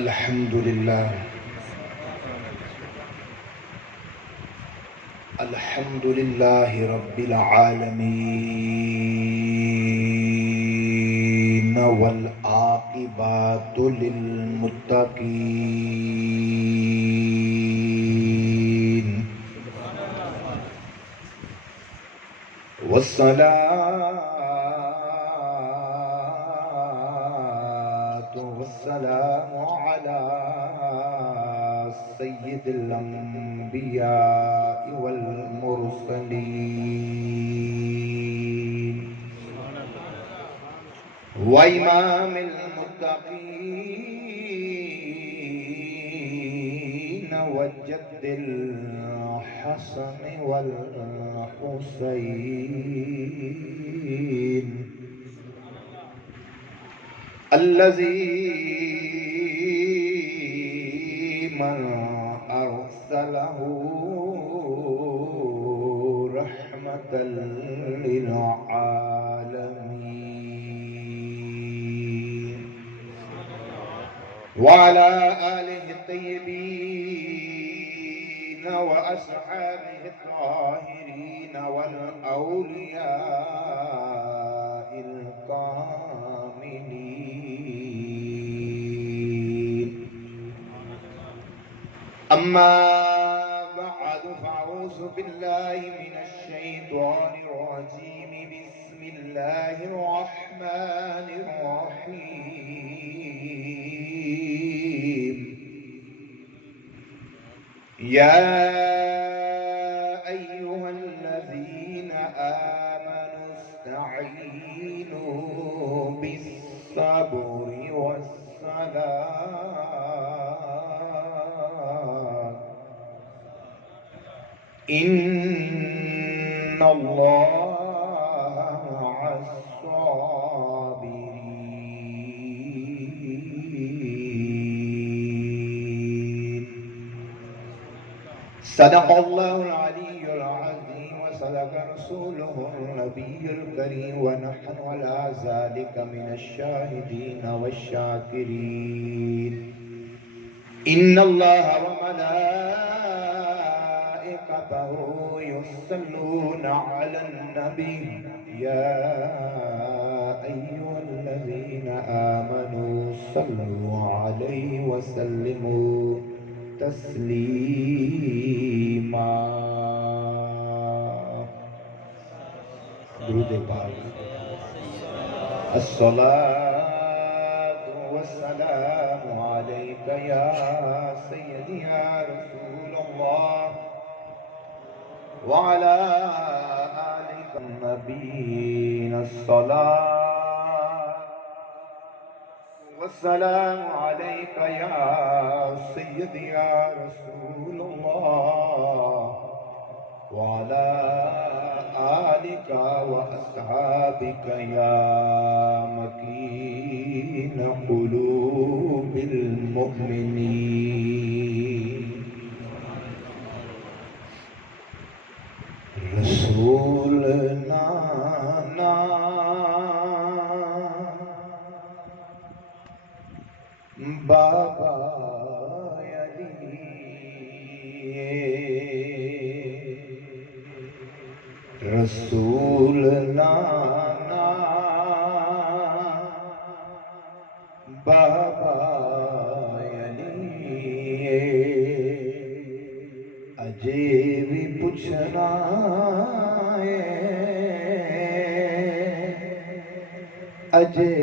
الحمد للہ الحمد للہ رب العالمین والعاقبۃ للمتقین والصلاة والسلام على سید الانبیاء والمرسلین وامام المتقین وجد الحسن والحسین الذي من أرسله رحمة للعالمين وعلى آله الطيبين وأصحابه الطاهرين والأولياء الكاملين أما بعد فأعوذ بالله من الشيطان الرجيم بسم الله الرحمن الرحيم يا أيها الذين آمنوا استعينوا بالصبر والصلاة إن الله مع الصابرين صدق الله العلي العظيم وصدق رسوله النبي الكريم ونحن على ذلك من الشاهدين والشاكرين إن الله وملائكته يصلون على النبي يا أيها الذين آمنوا صلوا عليه وسلموا تسلیما درود پاک الصلاة والسلام عليك يا سيدي يا رسول الله وعلى آلك النبيين الصلاة والسلام عليك يا سيدي يا رسول الله وعلى آلك وأصحابك يا مكين قلوب المؤمنين رسولنا بابا علی رسول نانا بابا علی اجے بھی پوچھنا اجے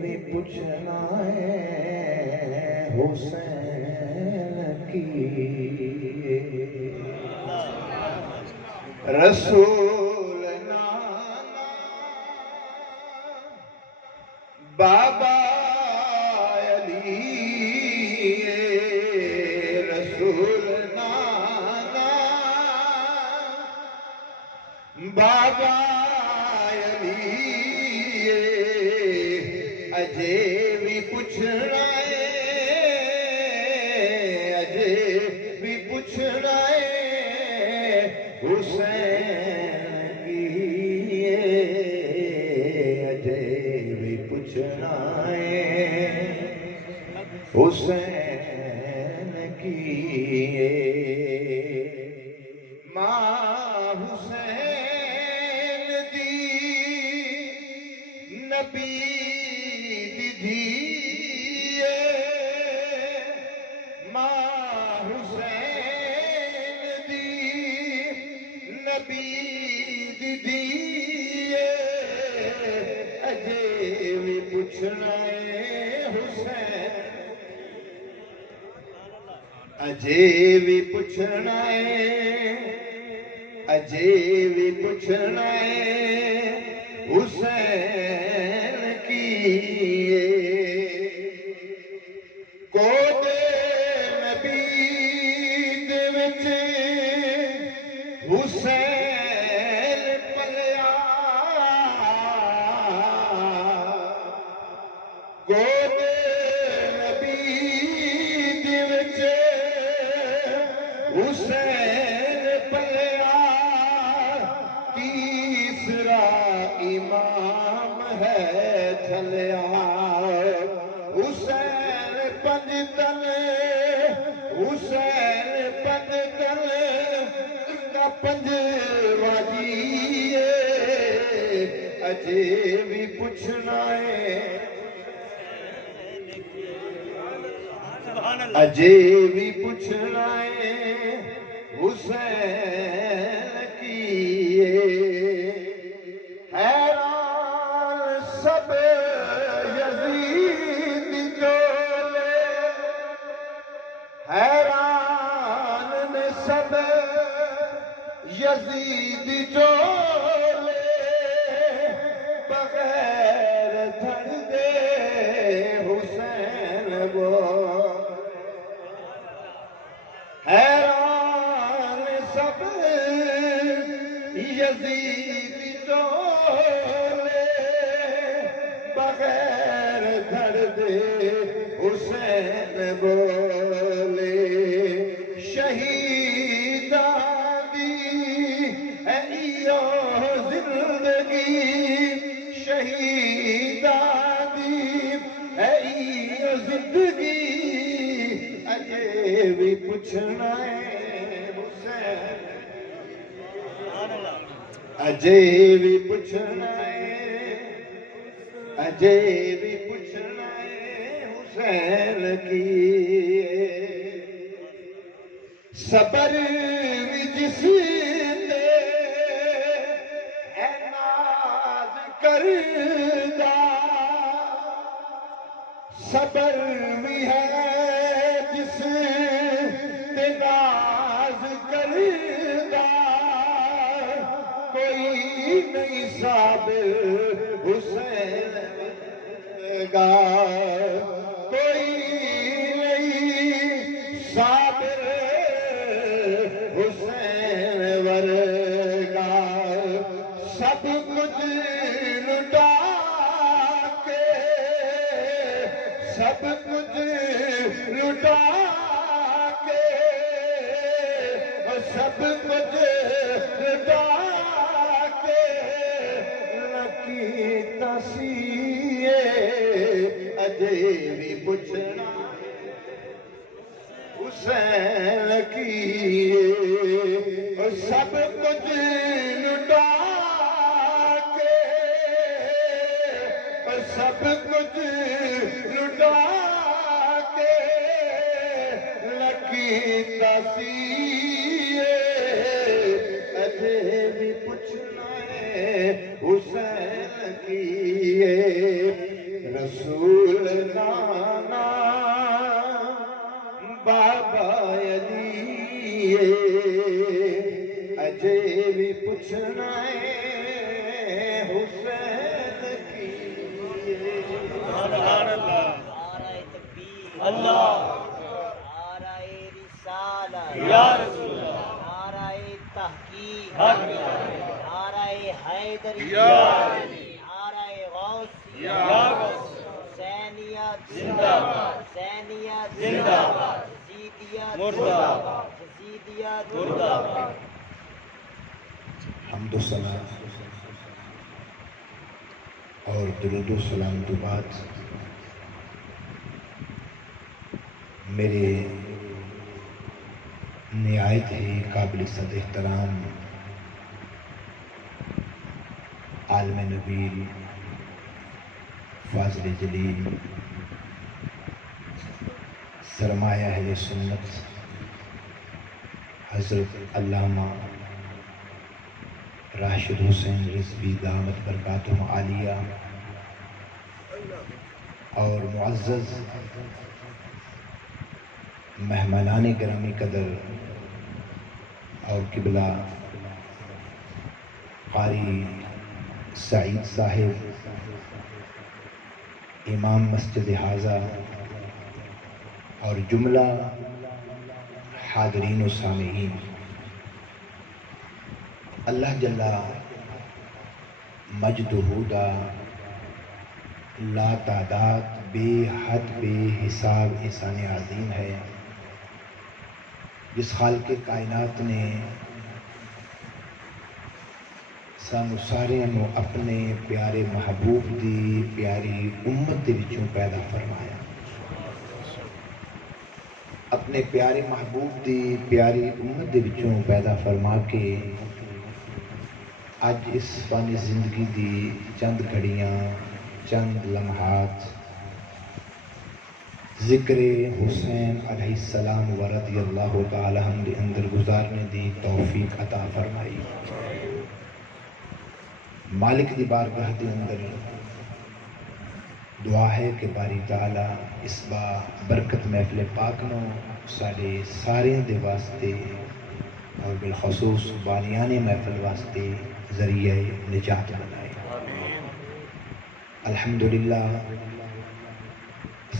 بھی پوچھنا حسین کی رسول نانا بابا علی رسول نانا بابا علی اجے بھی پوچھنا حسین کی اجے بھی پوچھنا ہے حسین کی ماں حسین دی نبی دی دھیے ماں حسین دی نبی دی دھیے اجے بھی پوچھنا ہے حسین اجے بھی پوچھنا ہے اجے بھی پوچھنا ہے حسین کی کوتے نبی دے وچ حسین پلیا کوتے نبی دے وچ حسین پلیا تیسرا امام ہے چلیا حسین پنج تن حسین پنج تن کا پنج واجی اجے بھی پوچھنا ہے اجے بھی پوچھنا ہے حسین کی حیران سب یزید جولے حیران نے سب یزید جولے بغیر دھڑ دے حسین وہ حیران سب یزید ٹولے بغیر دھڑ دے حسین بولے شہیداں دی اے ایو زندگی شہیداں دی اے ایو زندگی اجے بھی پوچھنا ہے حسین اجے بھی پوچھنا ہے اجے بھی پوچھنا ہے حسین کی صبر بھی جس نے اے ناز کردا صبر بھی ہے جس ناز کردا کوئی نہیں صابر حسین گا کوئی نہیں صابر حسین ورگا سب کچھ لٹا کے سب کچھ لٹا کے سب کچھ لٹا کے لکی تسیے اجے بھی پوچھنا حسین کی سب کچھ لٹا کے سب کچھ لٹا کے لکی تسیے اجے بھی پوچھنا ہے حسین کی رسول نانا بابا علی اجے بھی پوچھنا ہے حسین کی اللہ نعرہ رسالت یا رسول اللہ نعرہ تحقیق نعرہ حیدریہ نعرہ غوثیہ حسینیت زندہ باد حسینیت زندہ باد یزیدیت مردہ باد یزیدیت مردہ باد حمد و ثنا اور درود و سلام کے بعد میرے نہایت ہی قابل صد احترام عالم نبیل فاضل جلیل سرمایہ اہل سنت حضرت علامہ راشد حسین رضوی دامت برکاتہم عالیہ اور معزز مہمانان گرامی قدر اور قبلہ قاری سعید صاحب امام مسجد حاضہ اور جملہ حاضرین و سامعین، اللہ جل مجدہ دا لا تعداد بے حد بے حساب احسان عظیم ہے، جس خالق کائنات نے سانو سارے نو اپنے پیارے محبوب دی پیاری امت دے وچوں پیدا فرمایا، اپنے پیارے محبوب دی پیاری امت دے وچوں پیدا فرما کے اج اس فانی زندگی دی چند گھڑیاں چند لمحات ذکر حسین علیہ السلام و رضی اللہ تعالی عنہ دے اندر گزارنے دی توفیق عطا فرمائی۔ مالک دی بارگاہ دے اندر دعا ہے کہ باری تعالی اس با برکت محفل پاک نو سارے سارے دے واسطے اور بالخصوص بانیان محفل واسطے ذریعہ نجات بنائے۔ الحمدللہ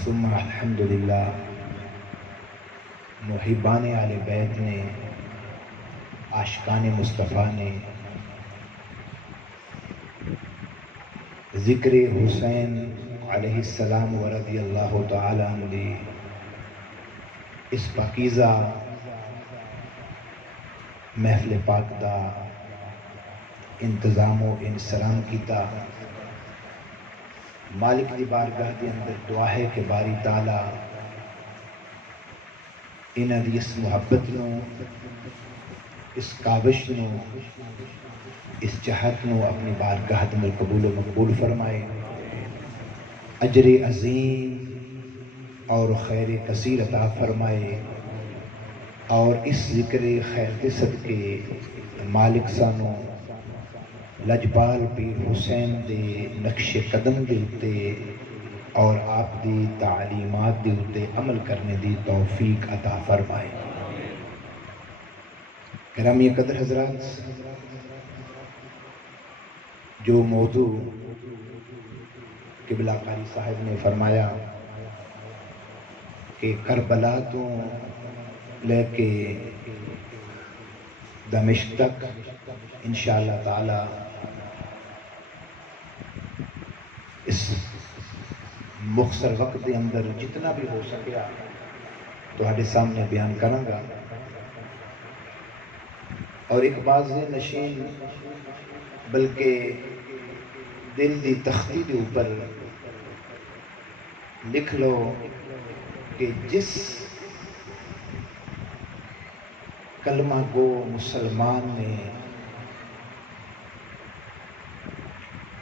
ثم الحمدللہ، محبان آل بیت نے، عاشقان مصطفیٰ نے ذکر حسین علیہ السلام و رضی اللہ تعالی عنہ دی اس پاکیزہ محفل پاک دا انتظام و انسلام کیتا۔ مالک دی بارگاہ دی اندر دعا ہے کہ باری تعالی انہاں دی اس محبت نو، اس کاوش نو، اس چاہت نو اپنی بارگاہ دے اندر قبول و مقبول فرمائے، اجر عظیم اور خیر کثیر عطا فرمائے، اور اس ذکر خیر دے صدقے مالک سانو لجپال پیر حسین دے نقش قدم دے اتے اور آپ دی تعلیمات دے اتے عمل کرنے دی توفیق عطا فرمائے۔ گرامی قدر حضرات، جو موضوع قبلہ قاری صاحب نے فرمایا کہ کربلا تو لے کے دمشق تک انشاءاللہ تعالی اس مختصر وقت کے اندر جتنا بھی ہو سکیا تہاڈے سامنے بیان کراں گا، اور ایک واضح نشین بلکہ دل دی تختی دے اوپر لکھ لو کہ جس کلمہ گو مسلمان نے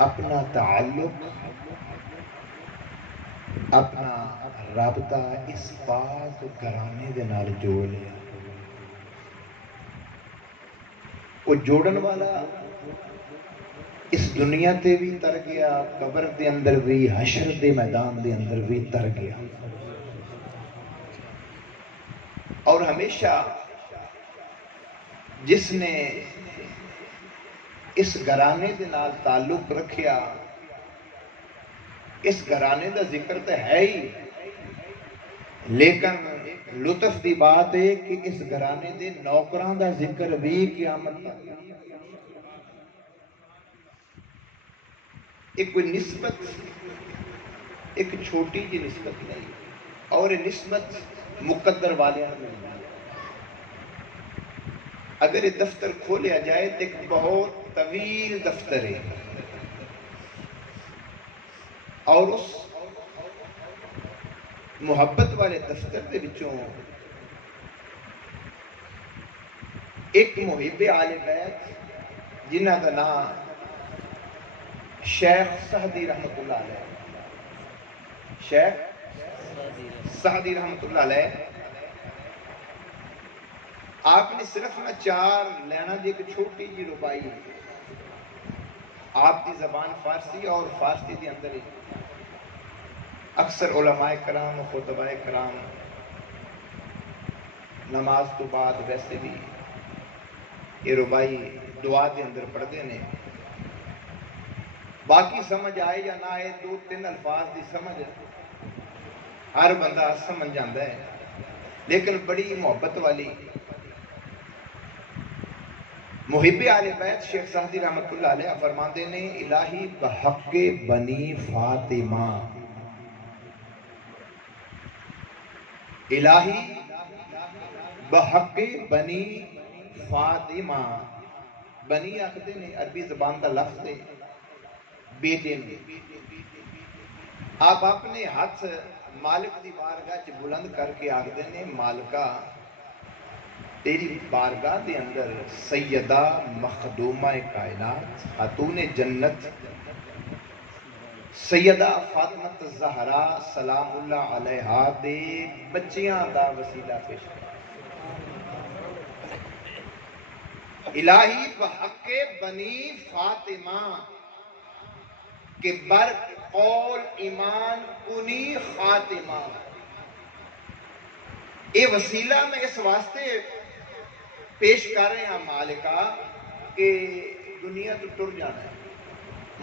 اپنا تعلق، اپنا رابطہ اس پاک گھرانے دے نال جوڑ لیا، وہ جوڑن والا اس دنیا تے بھی تر گیا، قبر دے اندر بھی، حشر دے میدان دے اندر بھی تر گیا، اور ہمیشہ جس نے اس گھرانے دے نال تعلق رکھیا، اس گھرانے دا ذکر تو ہے ہی، لیکن لطف دی بات ہے کہ اس گھرانے دے نوکران دا ذکر بھی قیامت تک۔ ایک کوئی نسبت، ایک چھوٹی جی نسبت نہیں، اور یہ نسبت مقدر والے ہیں۔ اگر یہ دفتر کھولیا جائے تو ایک بہت طویل دفتر ہے، اور اس محبت والے دفتر دے وچوں ایک محب آل بیت جنہ کا نام شیخ سعدی رحمت اللہ علیہ، شیخ سعدی رحمت اللہ علیہ، آپ نے صرف نہ چار لینا دی ایک چھوٹی جی ربائی، آپ کی زبان فارسی اور فارسی کے اندر ہی اکثر علماء کرام و خطباء کرام نماز تو بعد ویسے بھی یہ ربائی دعا کے اندر پڑھتے ہیں، باقی سمجھ آئے یا نہ آئے دو تین الفاظ دی سمجھ ہر بندہ سمجھ جاتا ہے، لیکن بڑی محبت والی محب آل بیت شیخ سعدی رحمت اللہ علیہ فرماندے نے الہی بحق بنی فاطمہ، الہی بحق بنی فاطمہ، بنی آخدے نے عربی زبان کا لفظ ہے بیٹے نے، آپ اپنے ہاتھ مالک دی بارگاہ چ بلند کر کے آخدے نے مالکہ تیری بارگاہ دے اندر سیدہ مخدومہ کائنات خاتون جنت سیدہ فاطمہ الزہرا سلام اللہ علیہا دے بچیاں دا وسیلہ پیش کر، الہی بحق بنی فاطمہ کے بر قول ایمان کنی خاتمہ، یہ وسیلہ میں اس واسطے پیش کر رہے ہیں مالکہ کہ دنیا تو ٹر جانا ہے،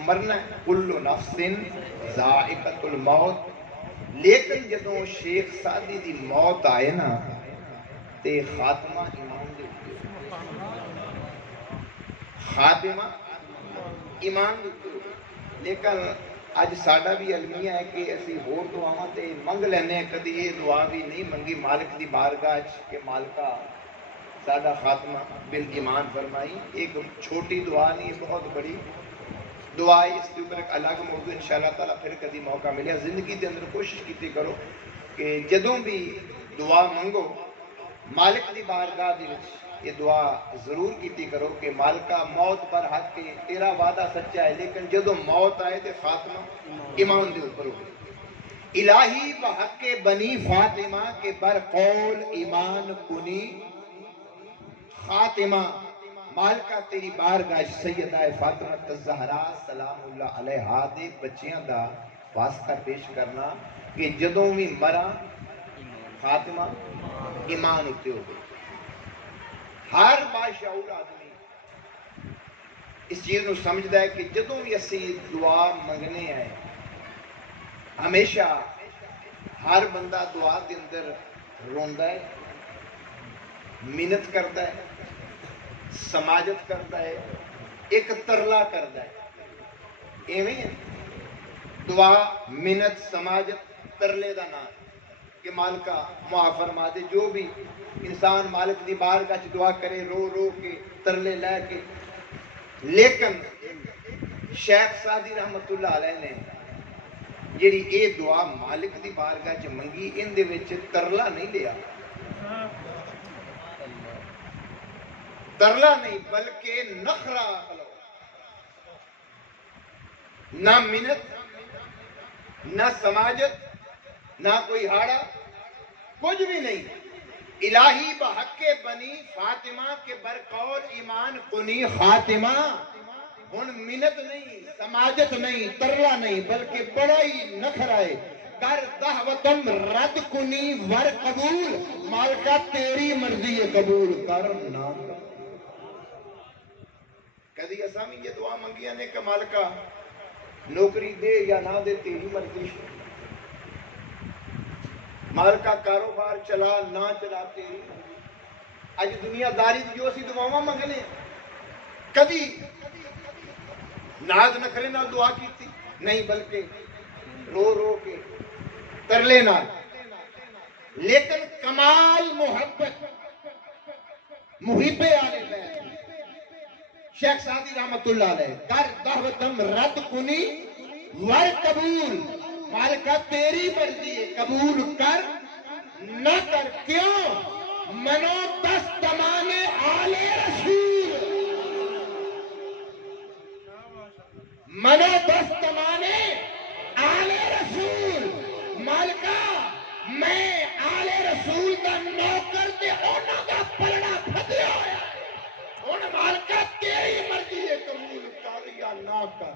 مرنا ہے، کل نفس ذائقۃ الموت، لیکن جدوں شیخ سعدی دی موت آئے نا تے خاتمہ ایمان دے اوپر، خاتمہ ایمان دے اوپر، لیکن اج ساڈا بھی المیہ ہے کہ اسی ہور دعاواں تے منگ لینے ہیں، کدی یہ دعا بھی نہیں منگی مالک دی بارگاہ کہ مالکہ سادہ خاتمہ بالایمان فرمائی، ایک چھوٹی دعا نہیں بہت بڑی دعا ہے، اس کے اوپر ایک الگ موضوع انشاءاللہ تعالیٰ پھر کدی موقع ملے، زندگی کے اندر کوشش کیتی کرو کہ جدوں بھی دعا منگو مالک دی بارگاہ دی وچ یہ دعا ضرور کیتی کرو کہ مالکہ موت پر حق کے تیرا وعدہ سچا ہے، لیکن جدوں موت آئے تے خاتمہ ایمان دے اوپر ہو، الہی بحق بنی فاطمہ کے بر قول ایمان کنی خاتمہ، مالکہ تیری بارگاہ سیدہ فاطمہ الزہرا سلام اللہ علیہا دے بچیاں دا واسطہ پیش کرنا کہ جدوں بھی مرا خاتمہ ایمان اتے ہو گئی۔ ہر باشعور آدمی اس چیز کو سمجھدا ہے کہ جدوں بھی اسی دعا منگنے ہیں ہمیشہ ہر بندہ دعا کے اندر روندا ہے، محنت کرتا ہے، سماجت کرتا ہے، ایک ترلا کرتا ہے، ایویں ہے دعا محنت سماجت ترلے دا نام کہ مالکہ معاف فرما دے، جو بھی انسان مالک دی بارگاہ چ دعا کرے رو رو کے ترلے لے کے، لیکن شیخ سعدی رحمت اللہ علیہ نے جیڑی اے دعا مالک دی بارگاہ چ منگی ان دے وچ ترلا نہیں لیا، ترلا نہیں بلکہ نخرا کھلو، نہ منت نہ سماجت نہ کوئی ہاڑا کچھ بھی نہیں، الہی بحق بنی فاطمہ کے برقول ایمان کنی خاتمہ، ہن منت نہیں سماجت نہیں ترلا نہیں بلکہ بڑا ہی نخرا ہے، کر دعوتم رد کنی ور قبول، مالکہ تیری مرضی ہے قبول کر نہ کر۔ کدی اساں بھی یہ دعا منگیاں نے کہ مالکہ نوکری دے یا نہ دے تیری مرضی، مالکہ کاروبار چلا نہ چلا تیری مرضی، اج دنیا داری جو اسی دعاواں منگنے کدی ناز نخرے نال دعا کیتی نہیں بلکہ رو رو کے ترلے نال، لیکن کمال محبت محب آل بیت شیخ سعدی رحمت اللہ علیہ کر دعوتم رد کنی ور قبول، مالکہ تیری مرضی ہے، قبول کر نہ کر، کیوں؟ منو دستمان آل رسول، منو دستمان آل رسول۔ مالکہ میں آل رسول دا نوکر تے انہاں دا پلڑا پھدیا ہویا ہے، ہن مالکہ تیری مرضی ہے، قبول کر یا نہ کر۔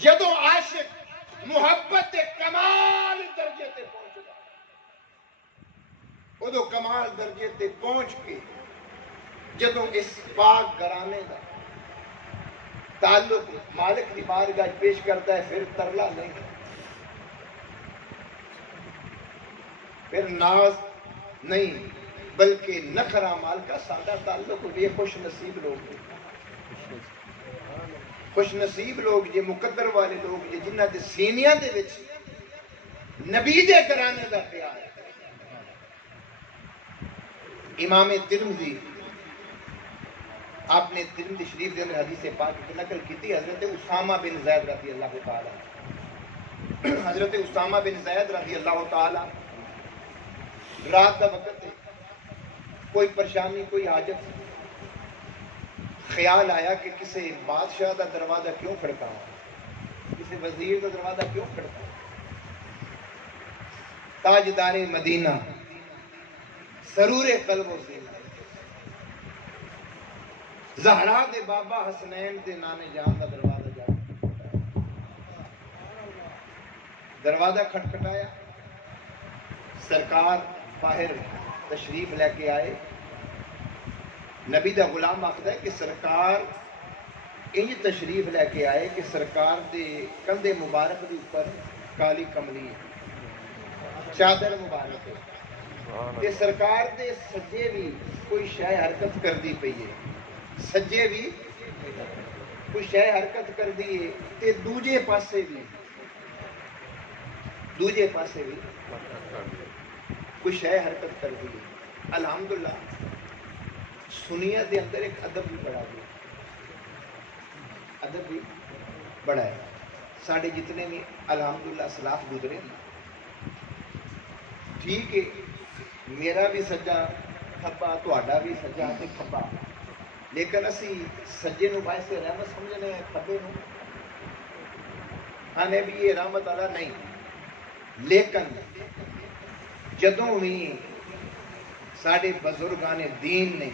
جدو عاشق محبت کمال درجے تے پہنچدا، ادو کمال درجے تے پہنچ کے جدو اس پاک گھرانے دا تعلق مالک کی بارگاہ پیش کرتا ہے، پھر ترلا نہیں، پھر ناز نہیں، بلکہ نخرا مالکہ سادہ تعلق بھی خوش نصیب لوگ ہیں، خوش نصیب لوگ یہ مقدر والے لوگ یہ جنہ دے سینیاں دے وچ نبی دے گھرانے دا پیار ہے۔ امام ترمذی آپ نے ترمذی شریف کے اندر حدیث پاک کی نقل کی تھی، حضرت اسامہ بن زید رضی اللہ تعالی، حضرت اسامہ بن زید رضی اللہ تعالی رات کا وقت ہے، کوئی پریشانی کوئی حاجت، خیال آیا کہ کسی بادشاہ دا دروازہ کیوں کھڑکا، کسی وزیر دا دروازہ کیوں کھڑکا، تاجدار مدینہ سرور قلب و زینت زہرا دے بابا حسنین دے نانے جان دا دروازہ جا دروازہ کھٹکھٹایا، سرکار باہر تشریف لے کے آئے، نبی دا غلام آخدا ہے کہ سرکار انج تشریف لے کے آئے کہ سرکار دے کندھے مبارک دے اوپر کالی کملی ہے، چادر مبارک ہے، کہ سرکار دے سجے بھی کوئی شے حرکت کر دی پئی ہے، سجے بھی کوئی شے حرکت کر دی ہے، تے دوجے پاسے بھی کوئی شے حرکت کر دی ہے۔ الحمدللہ سنیہ دے اندر ایک ادب بھی بڑا گیا، ادب بھی بڑا ہے، ساڑھے جتنے بھی الحمدللہ اسلاف گزرے ٹھیک ہے، میرا بھی سجا کھبا تہاڈا بھی سجا تے کھبا، لیکن اسی سجے نو باعث رحمت سمجھنے ہیں، کھبے نو ہاں بھی یہ رحمت والا نہیں، لیکن جدوں بھی ساڑھے بزرگان دین نے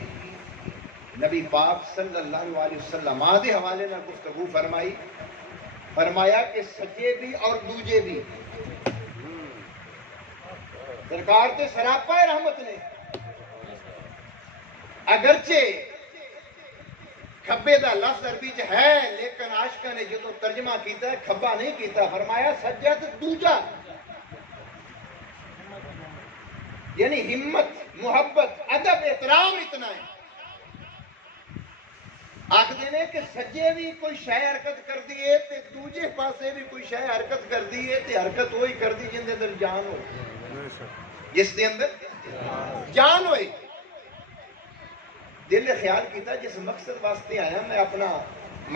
نبی پاک صلی اللہ علیہ وسلم آدھے حوالے نہ گفتگو فرمائی، فرمایا کہ سجے بھی اور دوجے بھی سرکار تے سراپا رحمت نے، اگرچہ کھبے دا لفظ عربی چ ہے لیکن عاشقاں نے جدو ترجمہ کیتا ہے کھبا نہیں کیتا، فرمایا سجا تے دوجا، یعنی ہمت محبت ادب احترام اتنا ہے۔ آخدے نے کہ سجے بھی کوئی شے حرکت کر دیے تے دوجے پاسے بھی کوئی شے حرکت کر دیے تے حرکت وہی کر دی جن دے اندر جان ہوئے، جس دے اندر جان ہوئی۔ دل نے خیال کیتا جس مقصد واسطے آیا میں اپنا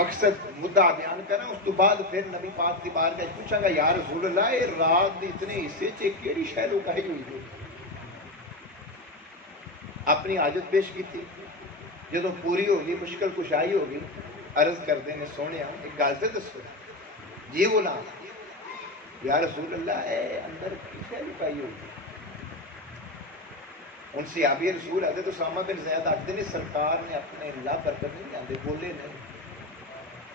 مقصد مدعا بیان کرنا، اس تو بعد پھر نبی پاک کی بارگاہ پوچھاں گا یا رسول اللہ یہ رات دی اتنے حصے چ کیڑی شے لکائی ہوئی ہے، اپنی حاجت پیش کی تھی، جدو پوری ہوگی مشکل کشائی ہوگی عرض کردے نے سونے ایک گل تے دسو، جی غلام یا رسول اللہ اے اندر کی شے لکائی ہوئی، ان صحابی رسول حضرت اسامہ بن زید آخدے نے سرکار نے اپنے لا برکت نہیں آندے بولے نہیں،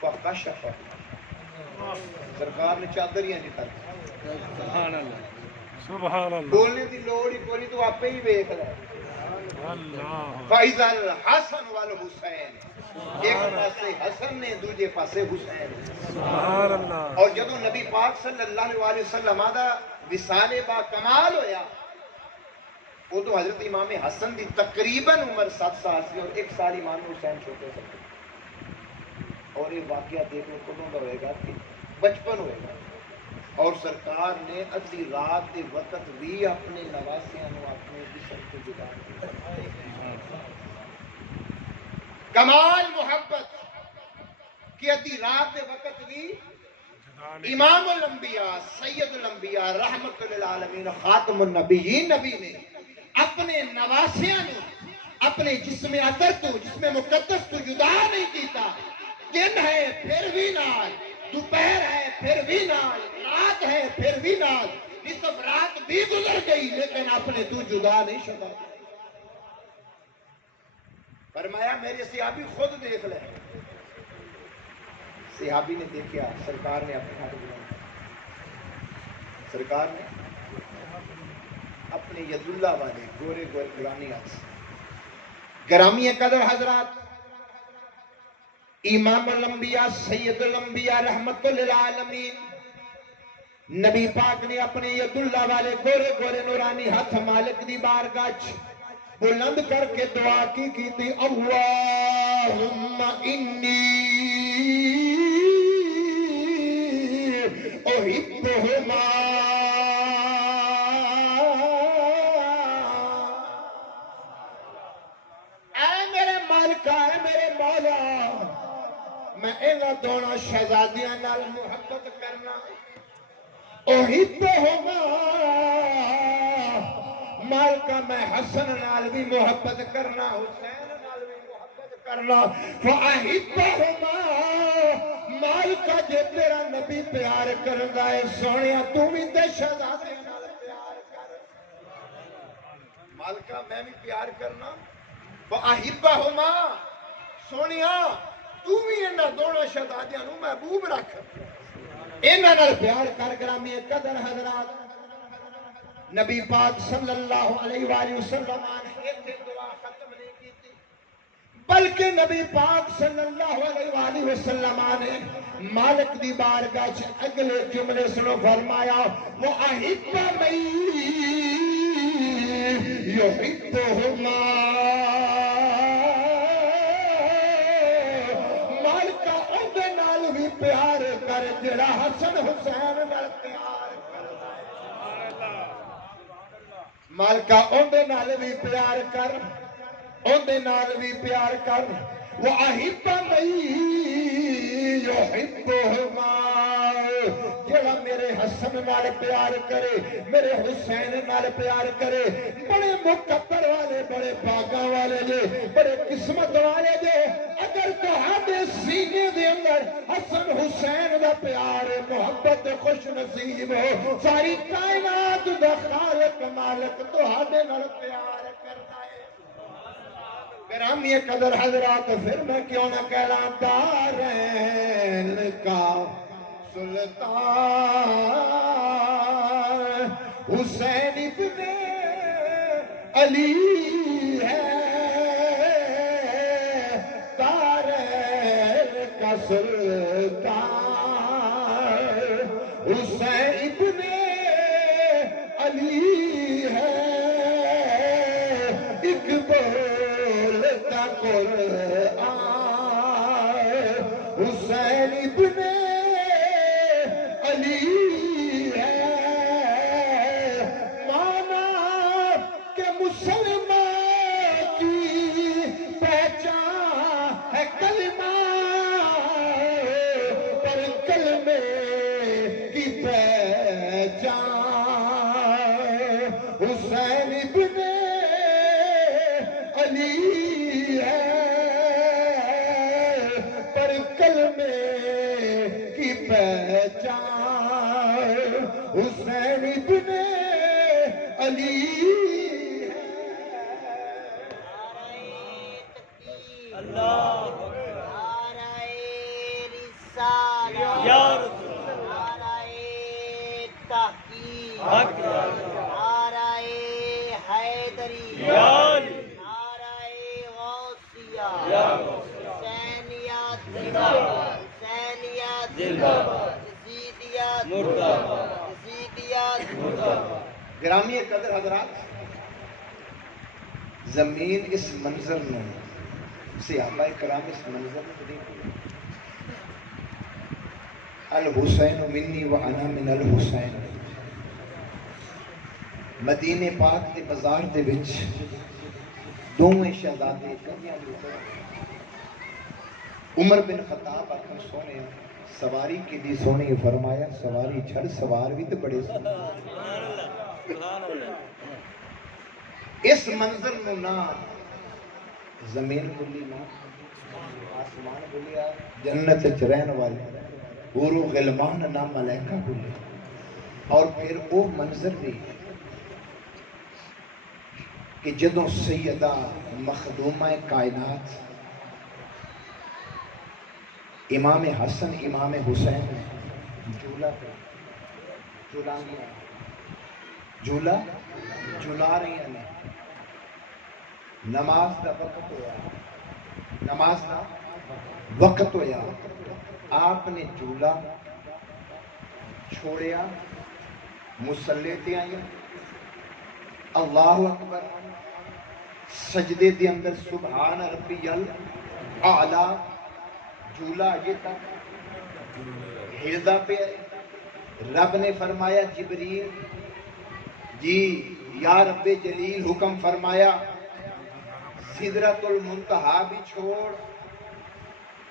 فکشف سرکار نے چادر ہی نہیں کر، سبحان اللہ سبحان اللہ، بولنے دی لوڑ ہی کوئی تو آپ ہی ویکھ لے۔ فَإِذَا الْحَسَنُ وَالْحُسَيْنُ، ایک پاسے حسن نے دوجے پاسے حسین، سبحان اللہ۔ اور جدو نبی پاک صلی اللہ علیہ وسلم دا وصال با کمال ہویا، وہ تو حضرت امام حسن دی تقریباً عمر 7 سال سی اور 1 سال امام حسین چھوٹے سکتے، اور یہ واقعہ دیکھو کدوں کا ہوئے گا کہ بچپن ہوئے گا، اور سرکار نے ادھی رات کے وقت بھی اپنے نواسیاں نو اپنے جسم کو جگا دیا، کمال محبت کہ ادھی رات دے وقت بھی امام الانبیاء سید الانبیاء رحمت للعالمین خاتم النبیین نبی نے اپنے نواسیاں نے اپنے جسم اطہر تو جسم مقدس تو جدا نہیں کیتا. دن ہے پھر بھی نال، دوپہر ہے پھر بھی نال، رات ہے پھر بھی نال، نصف رات بھی گزر گئی لیکن اپنے تو جدا نہیں شدا. فرمایا میرے صحابی خود دیکھ لے. صحابی نے دیکھا، سرکار نے اپنے ہاتھ بلایا، سرکار نے اپنے ید اللہ والے گورے گورے گرامی ہاتھ سے. گرامی قدر حضرات، امام الانبیاء سید الانبیاء رحمت للعالمین نبی پاک نے اپنے ید اللہ والے گورے گورے نورانی ہاتھ مالک دی بارگاہ چ بلند کر کے دعا کی تھی، اللہم انی احبہما. اے میرے مالکا، اے میرے مولا، میں انہاں دونوں شہزادیاں نال محبت کرنا. احبہما، مالکا میں حسن نال بھی محبت کرنا، حسین نال بھی محبت کرنا. فاحبہما، مالکا جے تیرا نبی پیار کردا ہے سونیا تو بھی تے شہزادے نال پیار کر. مالکا میں بھی پیار کرنا. فاحبہما، سونیا تو بھی انہاں دونوں شہزادیاں نوں محبوب رکھ، انہاں نال پیار کر. گرامی قدر حضرات، نبی پاک صلی اللہ علیہ وآلہ وسلم نے ایتھے دعا ختم نہیں کی تھی، بلکہ نبی پاک صلی اللہ علیہ وآلہ وسلم نے مالک دی بارگاہ چ اگلے جملے سنو فرمایا، وَأَحِبَّ مَن يُحِبُّهُمَا. مالکا اودے نال بھی پیار کر جڑا حسن حسین نال پیار کردا ہے. مالکا اودے نال بھی پیار کر، اودے نال بھی پیار کر. وَأَحِبَّ مَن يُحِبُّهُمَا، جڑا میرے حسن نال پیار کرے، میرے حسین نال پیار کرے. بڑے مقدر والے، بڑے بھاگاں والے جے، بڑے قسمت والے جے اگر تہاڈے سینے دے اندر حسن حسین دا پیار محبت خوش نصیب ہو. ساری کائنات دا خالق مالک تہاڈے نال پیار کردا ہے. گرامی قدر حضرات، پھر میں کیوں نہ کہلاں دارین کا سلطان حسین ابن علی ہے. دارین کا سلطان حسین ابن علی ہے. ایک بولتا قرآن حسین ابن علی ہے. مانا کہ مسلمان کی پہچان ہے کلمہ، پر کلمے کی پہچان حسین ابن علی ہے. پر کلمے کی پہچان حسین ابن علی ہے. اللہ نعرہ رسالہ، یا رسول نعرہ تحقیق، حق نعرہ حیدری، یا علی، نعرہ غوثیہ، یا حسینیت زندہ باد، حسینیت زندہ باد، یزیدیت مردہ باد، یزیدیت مردہ باد. گرامی قدر حضرات، زمین اس منظر میں، صحابہ کرام اس منظر میں دیکھو. الحسین منی و انا من الحسین. مدینے پاک کے بازار دے وچ دوویں شہزادے کنیاں دے اوپر عمر بن خطاب آخر سونے سواری کی دی سونی فرمایا سواری چھڑ سوار بھی تو بڑے سونے اس منظر میں نہ زمین بلی نہ آسمان بلیا جنت چرین والے حور و غلمان نہ ملائکہ بلی اور پھر وہ منظر بھی کہ جدوں سیدہ مخدومہ کائنات امام حسن امام حسین جھولا پہ جھولا جھلا رہی ہیں نماز دا وقت ہویا نماز دا وقت ہویا آپ نے جھولا چھوڑیا مسلے تے آئیں اللہ اکبر سجدے دے اندر سبحان ربی الاعلی جھولا یہ تک ہلدا پہ رب نے فرمایا جبریل جی یا رب جلیل حکم فرمایا سدرۃ المنتہا بھی چھوڑ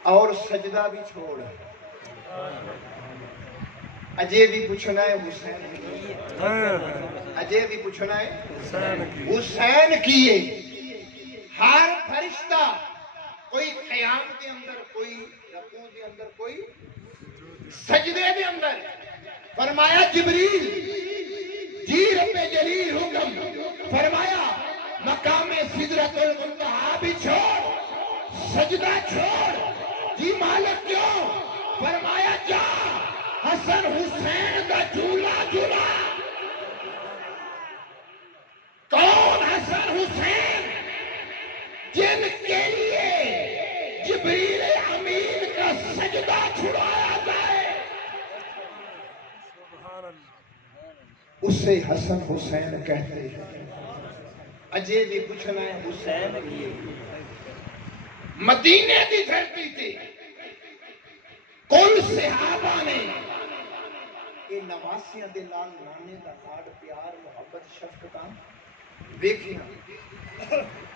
اور سجدہ بھی چھوڑ اجے بھی پوچھنا ہے حسین اجے بھی پوچھنا ہے حسین کیے ہر فرشتہ کوئی قیام کے اندر کوئی رکوع کے اندر کوئی سجدے کے اندر فرمایا جبریل جی رب جلیل حکم فرمایا مقام سدرۃ المنتہا بھی چھوڑ سجدہ چھوڑ جی مالک کیوں فرمایا جا حسن حسین کا جھولا جھولا کون حسن حسین جن کے لیے جبریل امین کا سجدہ چھڑایا جائے اسے حسن حسین کہتے ہیں اجے بھی پوچھنا ہے حسین کی مدینے کی دھرتی تھی کل صحابہ نے یہ نواسیاں دے نال نانے دا لاڈ پیار محبت شفقتاں ویکھیاں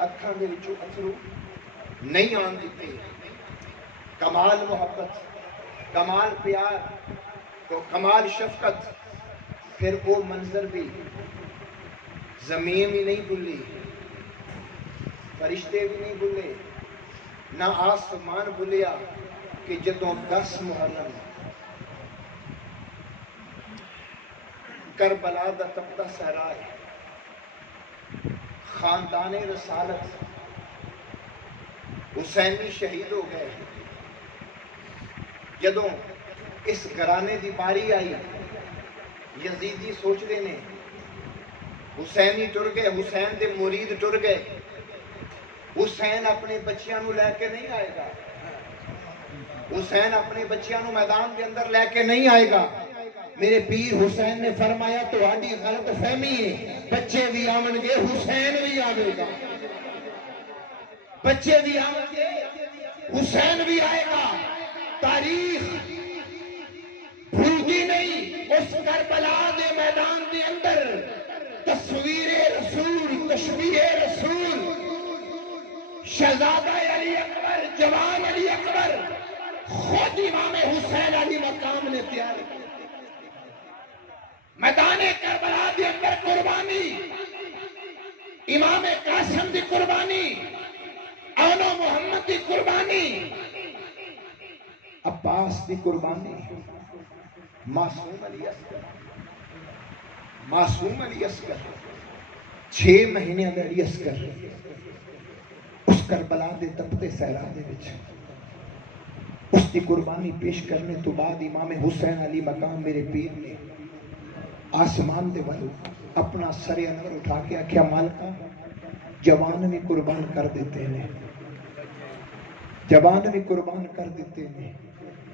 اکھاں دے وچوں اتھرو نہیں آن دیتے کمال محبت کمال پیار تو کمال شفقت پھر وہ منظر بھی زمین بھی نہیں بھلی فرشتے بھی نہیں بھلے نہ آسمان بھلیا کہ جدوں 10 محرم کربلا دا تپتا صحرا خاندان رسالت حسینی شہید ہو گئے جدوں اس گھرانے دی باری آئی یزیدی سوچ رہے نے حسینی ٹر گئے حسین دے مرید ٹر گئے حسین اپنے بچیاں نو لے کے نہیں آئے گا حسین اپنے بچیاں نو میدان کے اندر لے کے نہیں آئے گا میرے پیر حسین نے فرمایا تو آڈی غلط فہمی ہے بچے بھی آمن گے حسین بھی آئے گا بچے بھی آمن گے حسین بھی آئے گا تاریخ بھولتی نہیں اس کربلا دے میدان دے اندر تصویر رسول تشبیہ رسول شہزادہ علی اکبر جوان علی اکبر خود امام حسین علی مقام نے تیار کیا میدان کربلا دے اندر قربانی امام قاسم دی قربانی اونو محمد دی قربانی عباس دی قربانی معصوم علی اصغر 6 مہینے علی اصغر اس کربلا دے تپتے صحرا دے وچ اس کی قربانی پیش کرنے تو بعد امام حسین علی مقام میرے پیر نے آسمان دے والو اپنا سر انور اٹھا کے آکھیا مالکا جوان بھی قربان کر دیتے ہیں جوان بھی قربان کر دیتے ہیں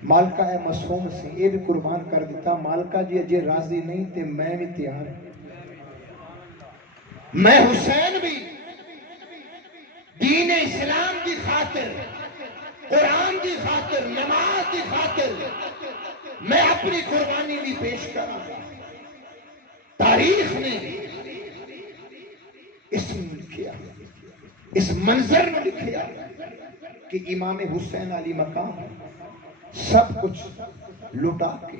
مالکا اے معصوم سے یہ بھی قربان کر دیتا مالکا جی اجے راضی نہیں تے میں بھی تیار میں حسین بھی دین اسلام کی خاطر قرآن کی خاطر نماز کی خاطر میں اپنی قربانی بھی پیش کروں گا تاریخ نے اس میں لکھیا اس منظر میں لکھیا کہ امام حسین علی مقام سب کچھ لٹا کے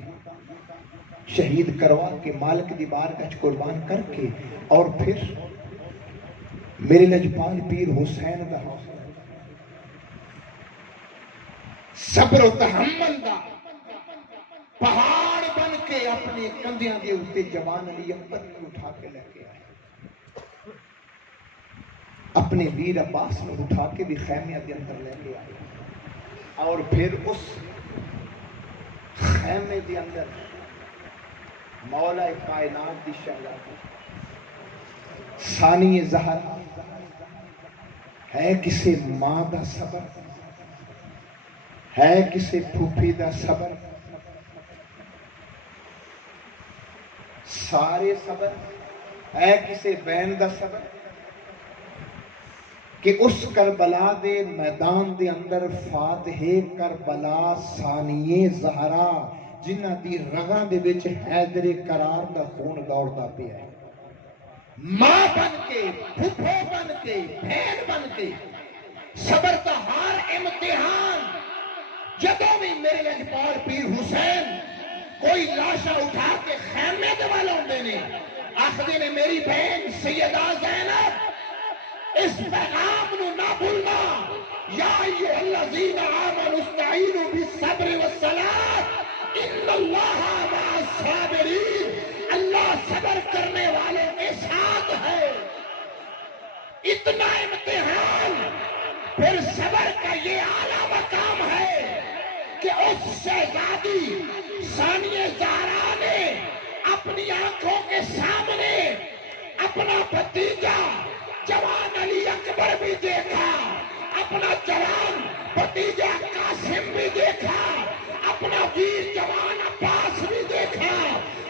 شہید کروا کے مالک دی بارگاہ قربان کر کے اور پھر میرے لجپال پیر حسین دا صبر و تحمل دا پہاڑ بن کے اپنے کندھیاں دے اوتے جوان علی اکبر کو اٹھا کے لے کے آئے، اپنے ویر عباس نے اٹھا کے بھی خیمے کے اندر لے کے آئے، اور پھر اس خیمے کے اندر مولا کائنات دی شہزادی ثانی زہرا ہے کسے ماں دا صبر، ہے کسے پھوپھی دا صبر، سارے صبر ہے کسے بہن دا صبر، کہ اس کربلا دے میدان دے اندر فاتح کربلا ثانی زہرا جنہ دی رگاں دے وچ حیدر کرار دا خون دوڑدا پیا ہے، ماں بن کے پھپھو بن کے بہن بن کے صبر دا ہر امتحان جدوں بھی میرے لجپال پیر حسین کوئی لاشا اٹھا کے خیمے دے وال آندے نے آخدے نے میری بہن سیدہ زینب اس پیغام نو نہ بھولنا، یا ایھا الذین آمنوا استعینوا بالصبر والصلاۃ ان اللہ مع الصابرین، اللہ صبر کرنے والوں کے ساتھ ہے۔ اتنا امتحان، پھر صبر کا یہ اعلیٰ مقام ہے کہ اس شہزادی ثانیہ زہرا نے اپنی آنکھوں کے سامنے اپنا بھتیجا جوان علی اکبر بھی دیکھا، اپنا جوان بھتیجا قاسم بھی دیکھا، اپنا ویر جوان عباس بھی دیکھا،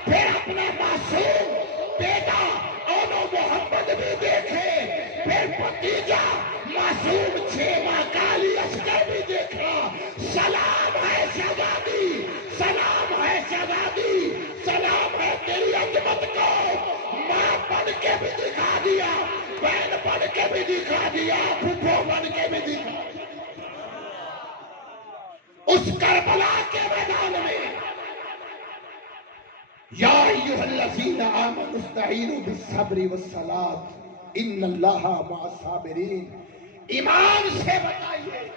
پھر اپنا معصوم بیٹا اونو محمد بھی دیکھے، پھر بھتیجا معصوم 6 ماہ کا علی اصغر بھی دیکھا۔ سلام ہے شہزادی، سلام ہے شہزادی، سلام ہے تیری عظمت کو، ماں بن کے بھی دکھا دیا، بہن بن کے بھی دکھا دیا، پھپھو بن کے بھی دکھا دیا۔ اس کربلا کے میدان میں یا ایھا الذین آمنوا استعینوا بالصبر والصلاۃ ان اللہ مع الصابرین۔ ایمان سے بتائیے،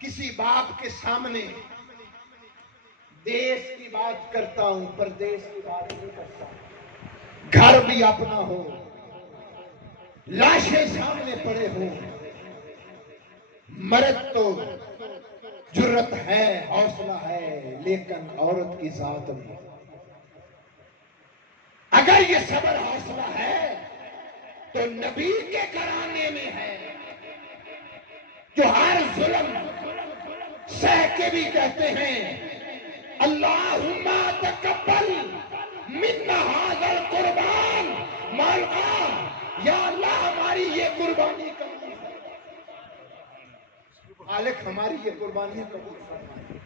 کسی باپ کے سامنے دیس کی بات کرتا ہوں، پردیس کی بات نہیں کرتا، گھر بھی اپنا ہو، لاشیں سامنے پڑے ہو، مرد تو جرت ہے، حوصلہ ہے، لیکن عورت کی ذات میں اگر یہ صبر حوصلہ ہے تو نبی کے گھرانے میں ہے، جو ہر ظلم سہ کے بھی کہتے ہیں اللہم تقبل منا ھذا القربان، مولا یا اللہ ہماری یہ قربانی قبول فرما، خالق ہماری یہ قربانی قبول فرما۔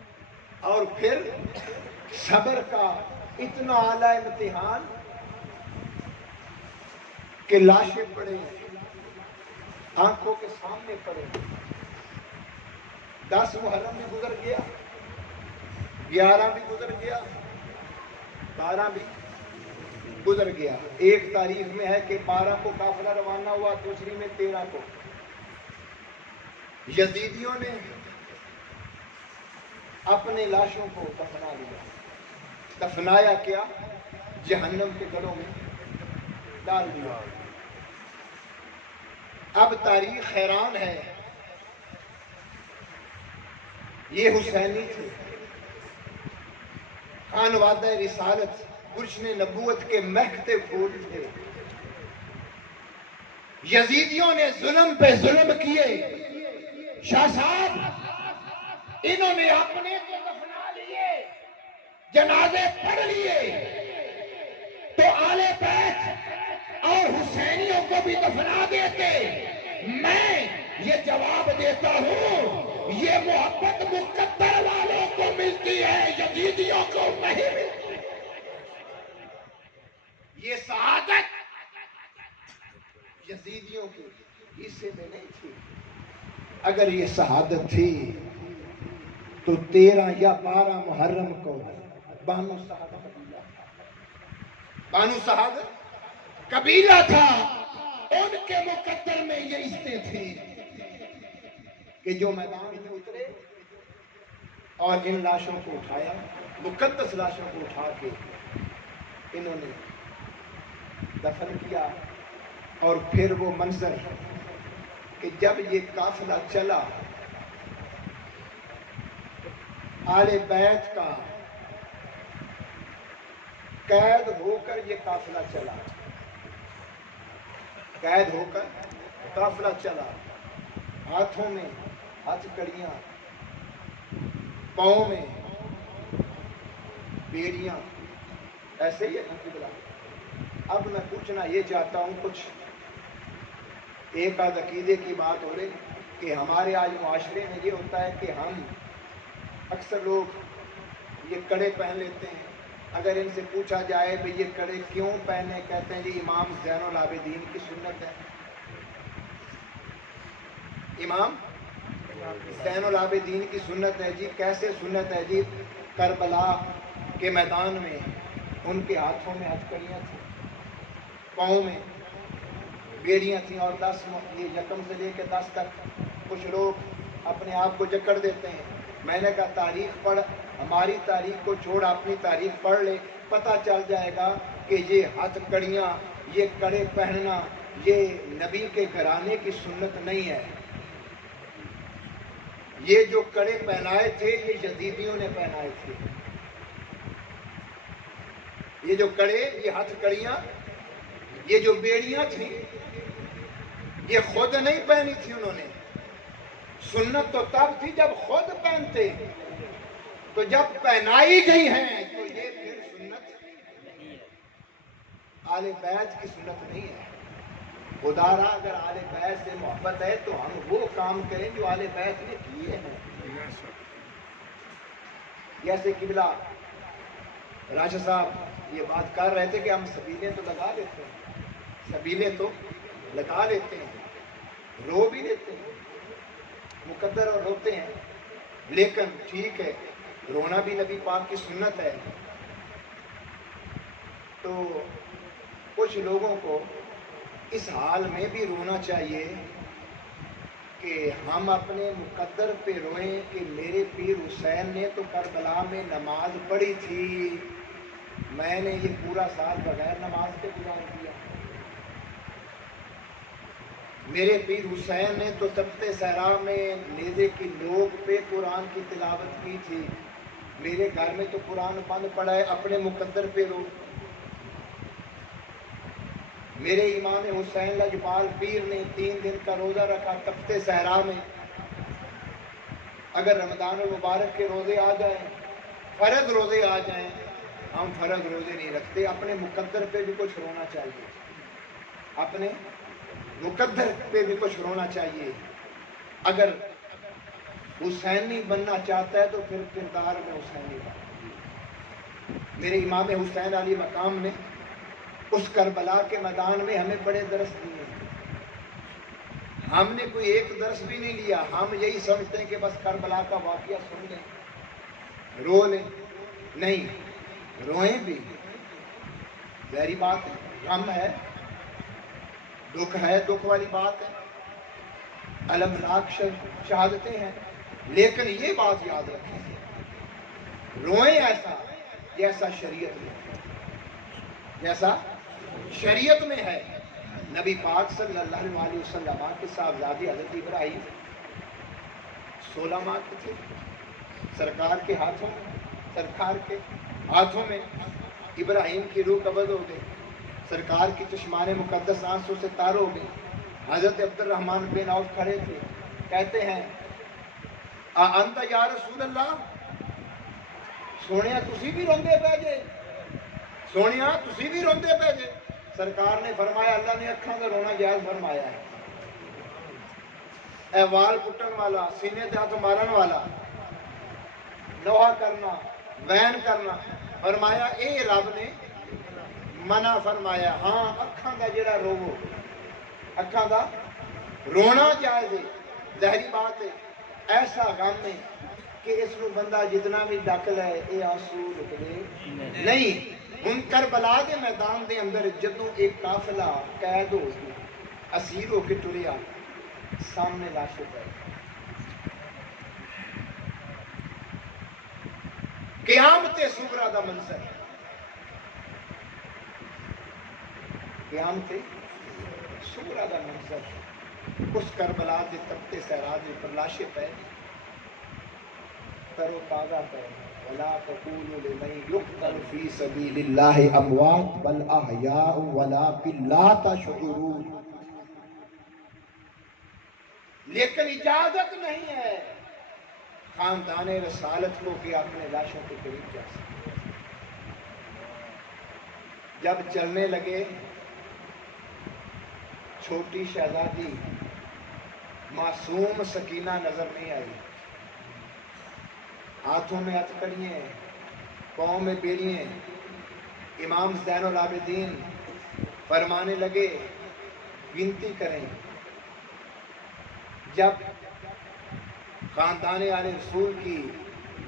اور پھر صبر کا اتنا اعلیٰ امتحان کہ لاشیں پڑے آنکھوں کے سامنے پڑے، 10 محرم بھی گزر گیا، 11 بھی گزر گیا، 12 بھی گزر گیا، ایک تاریخ میں ہے کہ 12 کو قافلہ روانہ ہوا، دوسری میں 13 کو یزیدیوں نے اپنے لاشوں کو دفنا لیا، دفنایا کیا؟ جہنم کے گڑھوں میں ڈال دیا۔ اب تاریخ حیران ہے، یہ حسینی تھے، خانوادہ رسالت، گلشن نبوت کے مہکتے پھول تھے، یزیدیوں نے ظلم پہ ظلم کیے، شاہ صاحب انہوں نے اپنے کو دفنا لیے، جنازے پڑھ لیے، تو آل بیت اور حسینیوں کو بھی دفنا دیتے۔ میں یہ جواب دیتا ہوں، یہ محبت مقدر والوں کو ملتی ہے، یزیدیوں کو نہیں ملتی۔ یہ سعادت یزیدیوں کے حصے میں نہیں تھی۔ اگر یہ شہادت تھی تو 13 یا 12 محرم کو بانو سعد قبیلہ تھا، ان کے مقدر میں یہ رشتے تھے کہ جو میدان میں اترے اور ان لاشوں کو اٹھایا، مقدس لاشوں کو اٹھا کے انہوں نے دفن کیا۔ اور پھر وہ منظر کہ جب یہ قافلہ چلا آل بیت کا قید ہو کر یہ قافلہ چلا، قید ہو کر قافلہ چلا، ہاتھوں میں ہتھ کڑیاں، پاؤں میں بیڑیاں، ایسے ہی ہے۔ اب میں پوچھنا یہ چاہتا ہوں، کچھ ایک آدھ عقیدے کی بات ہو رہی کہ ہمارے آج معاشرے میں یہ ہوتا ہے کہ ہم اکثر لوگ یہ کڑے پہن لیتے ہیں۔ اگر ان سے پوچھا جائے بھئی یہ کڑے کیوں پہنے، کہتے ہیں جی امام زین العابدین کی سنت ہے۔ امام زین العابدین کی سنت ہے جی، کیسے سنت ہے جی؟ کربلا کے میدان میں ان کے ہاتھوں میں ہتھکڑیاں تھیں، پاؤں میں بیڑیاں تھیں، اور 10 یہ یکم سے لے کے 10 تک کچھ لوگ اپنے آپ کو جکڑ دیتے ہیں۔ میں نے کہا تاریخ پڑھ، ہماری تاریخ کو چھوڑ اپنی تاریخ پڑھ لے، پتہ چل جائے گا کہ یہ ہتھ کڑیاں، یہ کڑے پہننا یہ نبی کے گھرانے کی سنت نہیں ہے۔ یہ جو کڑے پہنائے تھے یہ یزیدیوں نے پہنائے تھے۔ یہ جو کڑے، یہ ہتھ کڑیاں، یہ جو بیڑیاں تھیں یہ خود نہیں پہنی تھی انہوں نے۔ سنت تو تب تھی جب خود پہنتے، تو جب پہنائی گئی ہیں تو یہ پھر سنت آل بیت کی سنت نہیں ہے۔ خدا را اگر آل بیت سے محبت ہے تو ہم وہ کام کریں جو آل بیت نے کیے ہیں۔ جیسے قبلہ راشد صاحب یہ بات کر رہے تھے کہ ہم سبیلیں تو لگا لیتے ہیں، سبیلیں تو لگا لیتے ہیں، رو بھی لیتے ہیں، مقدر اور روتے ہیں، لیکن ٹھیک ہے رونا بھی نبی پاک کی سنت ہے۔ تو کچھ لوگوں کو اس حال میں بھی رونا چاہیے کہ ہم اپنے مقدر پہ روئیں کہ میرے پیر حسین نے تو کربلا میں نماز پڑھی تھی، میں نے یہ پورا سال بغیر نماز کے گزار دیا۔ میرے پیر حسین نے تو تخت صحرا میں نیزے کی نوک پہ قرآن کی تلاوت کی تھی، میرے گھر میں تو قرآن بند پڑا ہے، اپنے مقدر پہ رو۔ میرے امام حسین لجپال پیر نے 3 دن کا روزہ رکھا تخت صحرا میں۔ اگر رمضان المبارک کے روزے آ جائیں، فرض روزے آ جائیں، ہم فرض روزے نہیں رکھتے، اپنے مقدر پہ بھی کچھ رونا چاہیے، اپنے مقدر پہ بھی کچھ رونا چاہیے۔ اگر حسینی بننا چاہتا ہے تو پھر کردار میں حسینی بن۔ میرے امام حسین علی مقام نے اس کربلا کے میدان میں ہمیں بڑے درس دیے ہیں، ہم نے کوئی ایک درس بھی نہیں لیا، ہم یہی سمجھتے ہیں کہ بس کربلا کا واقعہ سن لیں، رو لیں، نہیں، روئیں بھی، ظاہری بات ہے، غم ہے، دکھ والی بات ہے، المناک شہادتیں ہیں، لیکن یہ بات یاد رکھیں، روئیں ایسا جیسا شریعت میں ہے۔ نبی پاک صلی اللہ علیہ وسلم کے صاحبزادے حضرت ابراہیم 16 ماہ کے تھے، سرکار کے ہاتھوں میں ابراہیم کی روح قبض ہو گئی، سرکار کی چشمان مقدس آنسوں سے تار ہو گئی۔ حضرت عبد الرحمن بن عوف کھڑے تھے، کہتے ہیں انت یا رسول اللہ، سونیا تسی بھی روندے پے جے، سونیا تسی بھی روندے پے جے۔ سرکار نے فرمایا اللہ نے اکھاں کا رونا جائز فرمایا ہے، اے وال پٹن والا، سینے تے ہاتھ مارن والا، نوحہ کرنا، وین کرنا، فرمایا اے رب نے منع فرمایا، ہاں اکھاں دا جڑا روو، اکھاں دا رونا جائز ہے، ظاہری بات ہے ایسا غم ہے کہ اس کو بندہ جتنا بھی ڈک لے یہ آنسو رکدے نہیں. ہن کربلا کے میدان دے اندر جدوں ایک قافلہ قید ہو کے اسیر ہو کے ٹریا سامنے لاشیں پہ قیامت صغریٰ دا منظر قیامت صغریٰ دا منظر اس کربلا دے تپتے صحرا دے پر لاشیں پہ ترو تازہ پہ ولا تقولوا لمن يقتل في سبيل الله اموات بل احياء ولكن لا تشعرون. لیکن اجازت نہیں ہے خاندان رسالت کو کہ اپنے لاشوں کے قریب جا سکے. جب چلنے لگے چھوٹی شہزادی معصوم سکینہ نظر نہیں آئی. ہاتھوں میں ہتھکڑیاں پاؤں میں بیڑیاں. امام زین العابدین فرمانے لگے گنتی کریں. جب خاندان آل رسول کی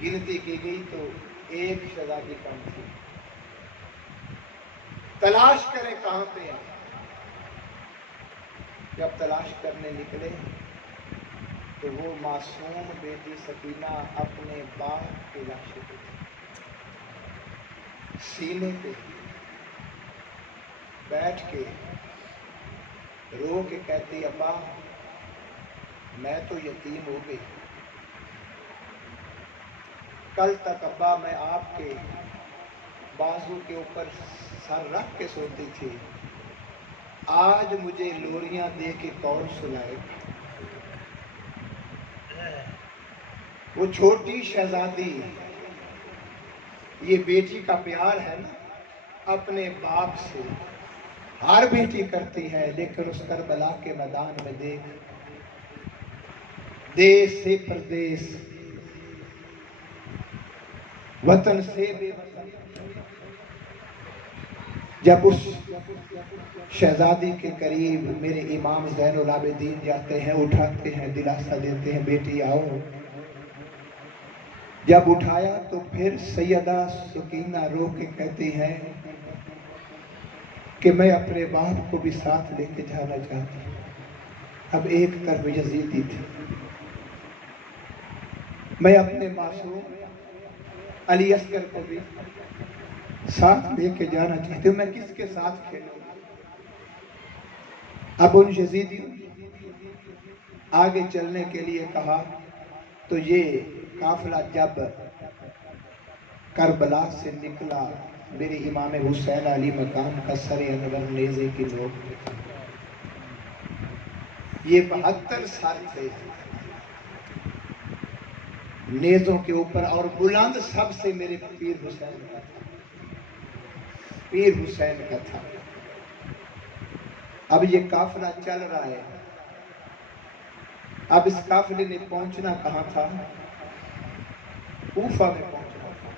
گنتی کی گئی تو ایک شہزادی کم تھی. تلاش کریں کہاں پہ ہیں. جب تلاش کرنے نکلے تو وہ معصوم بیٹی سکینہ اپنے باپ کے لاشے پہ سینے پہ بیٹھ کے رو کے کہتی ابا میں تو یتیم ہو گئی. کل تک ابا میں آپ کے بازو کے اوپر سر رکھ کے سوتی تھی. آج مجھے لوریاں دے کے کون سلائے. وہ چھوٹی شہزادی یہ بیٹی کا پیار ہے نا اپنے باپ سے ہر بیٹی کرتی ہے. لیکن اس کربلا کے میدان میں دیکھ دیس سے پردیس وطن سے بے وطن. جب اس شہزادی کے قریب میرے امام زین العابدین جاتے ہیں اٹھاتے ہیں دلاسا دیتے ہیں بیٹی آؤ. جب اٹھایا تو پھر سیدہ سکینہ رو کے کہتی ہیں کہ میں اپنے باپ کو بھی ساتھ لے کے جانا چاہتی ہوں. اب ایک طرف یزیدی تھی میں اپنے معصوم علی اصغر کو بھی ساتھ لے کے جانا چاہتی ہوں. میں کس کے ساتھ کھیلوں. اب ان یزیدیوں آگے چلنے کے لیے کہا تو یہ قافلہ جب کربلا سے نکلا میرے امام حسین علی مقام کا سر انور نیزے کی نوک پہ تھا. یہ 72 سال تھے نیزوں کے اوپر اور بلند سب سے میرے پیر حسین کا تھا. پیر حسین کا تھا. اب یہ قافلہ چل رہا ہے. اب اس قافلے نے پہنچنا کہاں تھا. کوفہ میں پہنچنا تھا.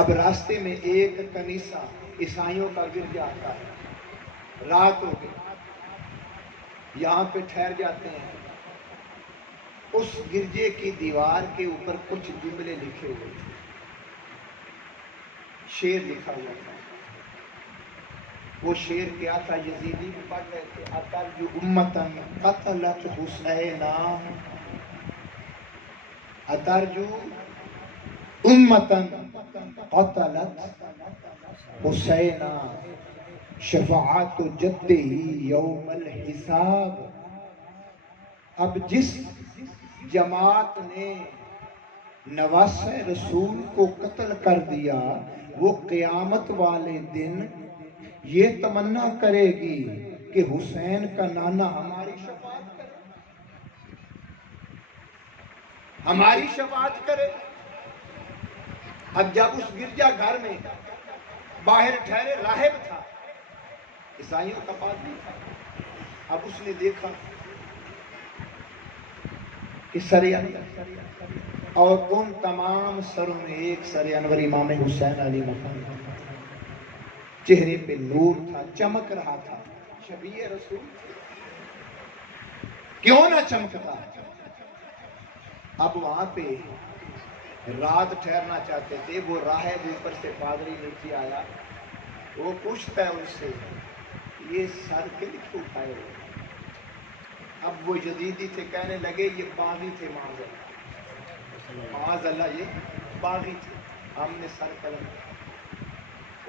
اب راستے میں ایک کنیسہ عیسائیوں کا گرجا آتا ہے. رات ہو گئی یہاں پہ ٹھہر جاتے ہیں. اس گرجے کی دیوار کے اوپر کچھ جملے لکھے ہوئے تھے. شعر لکھا ہوا تھا. وہ شعر کیا تھا یزیدی بھی پڑھ رہے تھے. اترجو امتن قتلت حسینا اترجو امتن قتلت حسینا شفاعت جدہ یوم الحساب. اب جس جماعت نے نواسہ رسول کو قتل کر دیا وہ قیامت والے دن یہ تمنا کرے گی کہ حسین کا نانا ہماری شفاعت کرے. ہماری شفاعت کرے. اب جب اس گرجا گھر میں باہر ٹھہرے راہب تھا عیسائیوں کا پادری تھا. اب اس نے دیکھا کہ سر انور اور ان تمام سروں میں ایک سر انور امام حسین علی مقام. چہرے پہ نور تھا چمک رہا تھا شبیہ رسول. کیوں نہ چمکتا؟ اب وہاں پہ رات ٹھہرنا چاہتے تھے، وہ راہب اوپر سے پادری نیچے آیا، وہ پوچھتا ہے ان سے یہ سر کن کیوں اٹھائے ہو؟ اب وہ یزیدی تھے، کہنے لگے یہ باغی تھے، معاذ اللہ یہ باغی تھے، ہم نے سر قلم کیا۔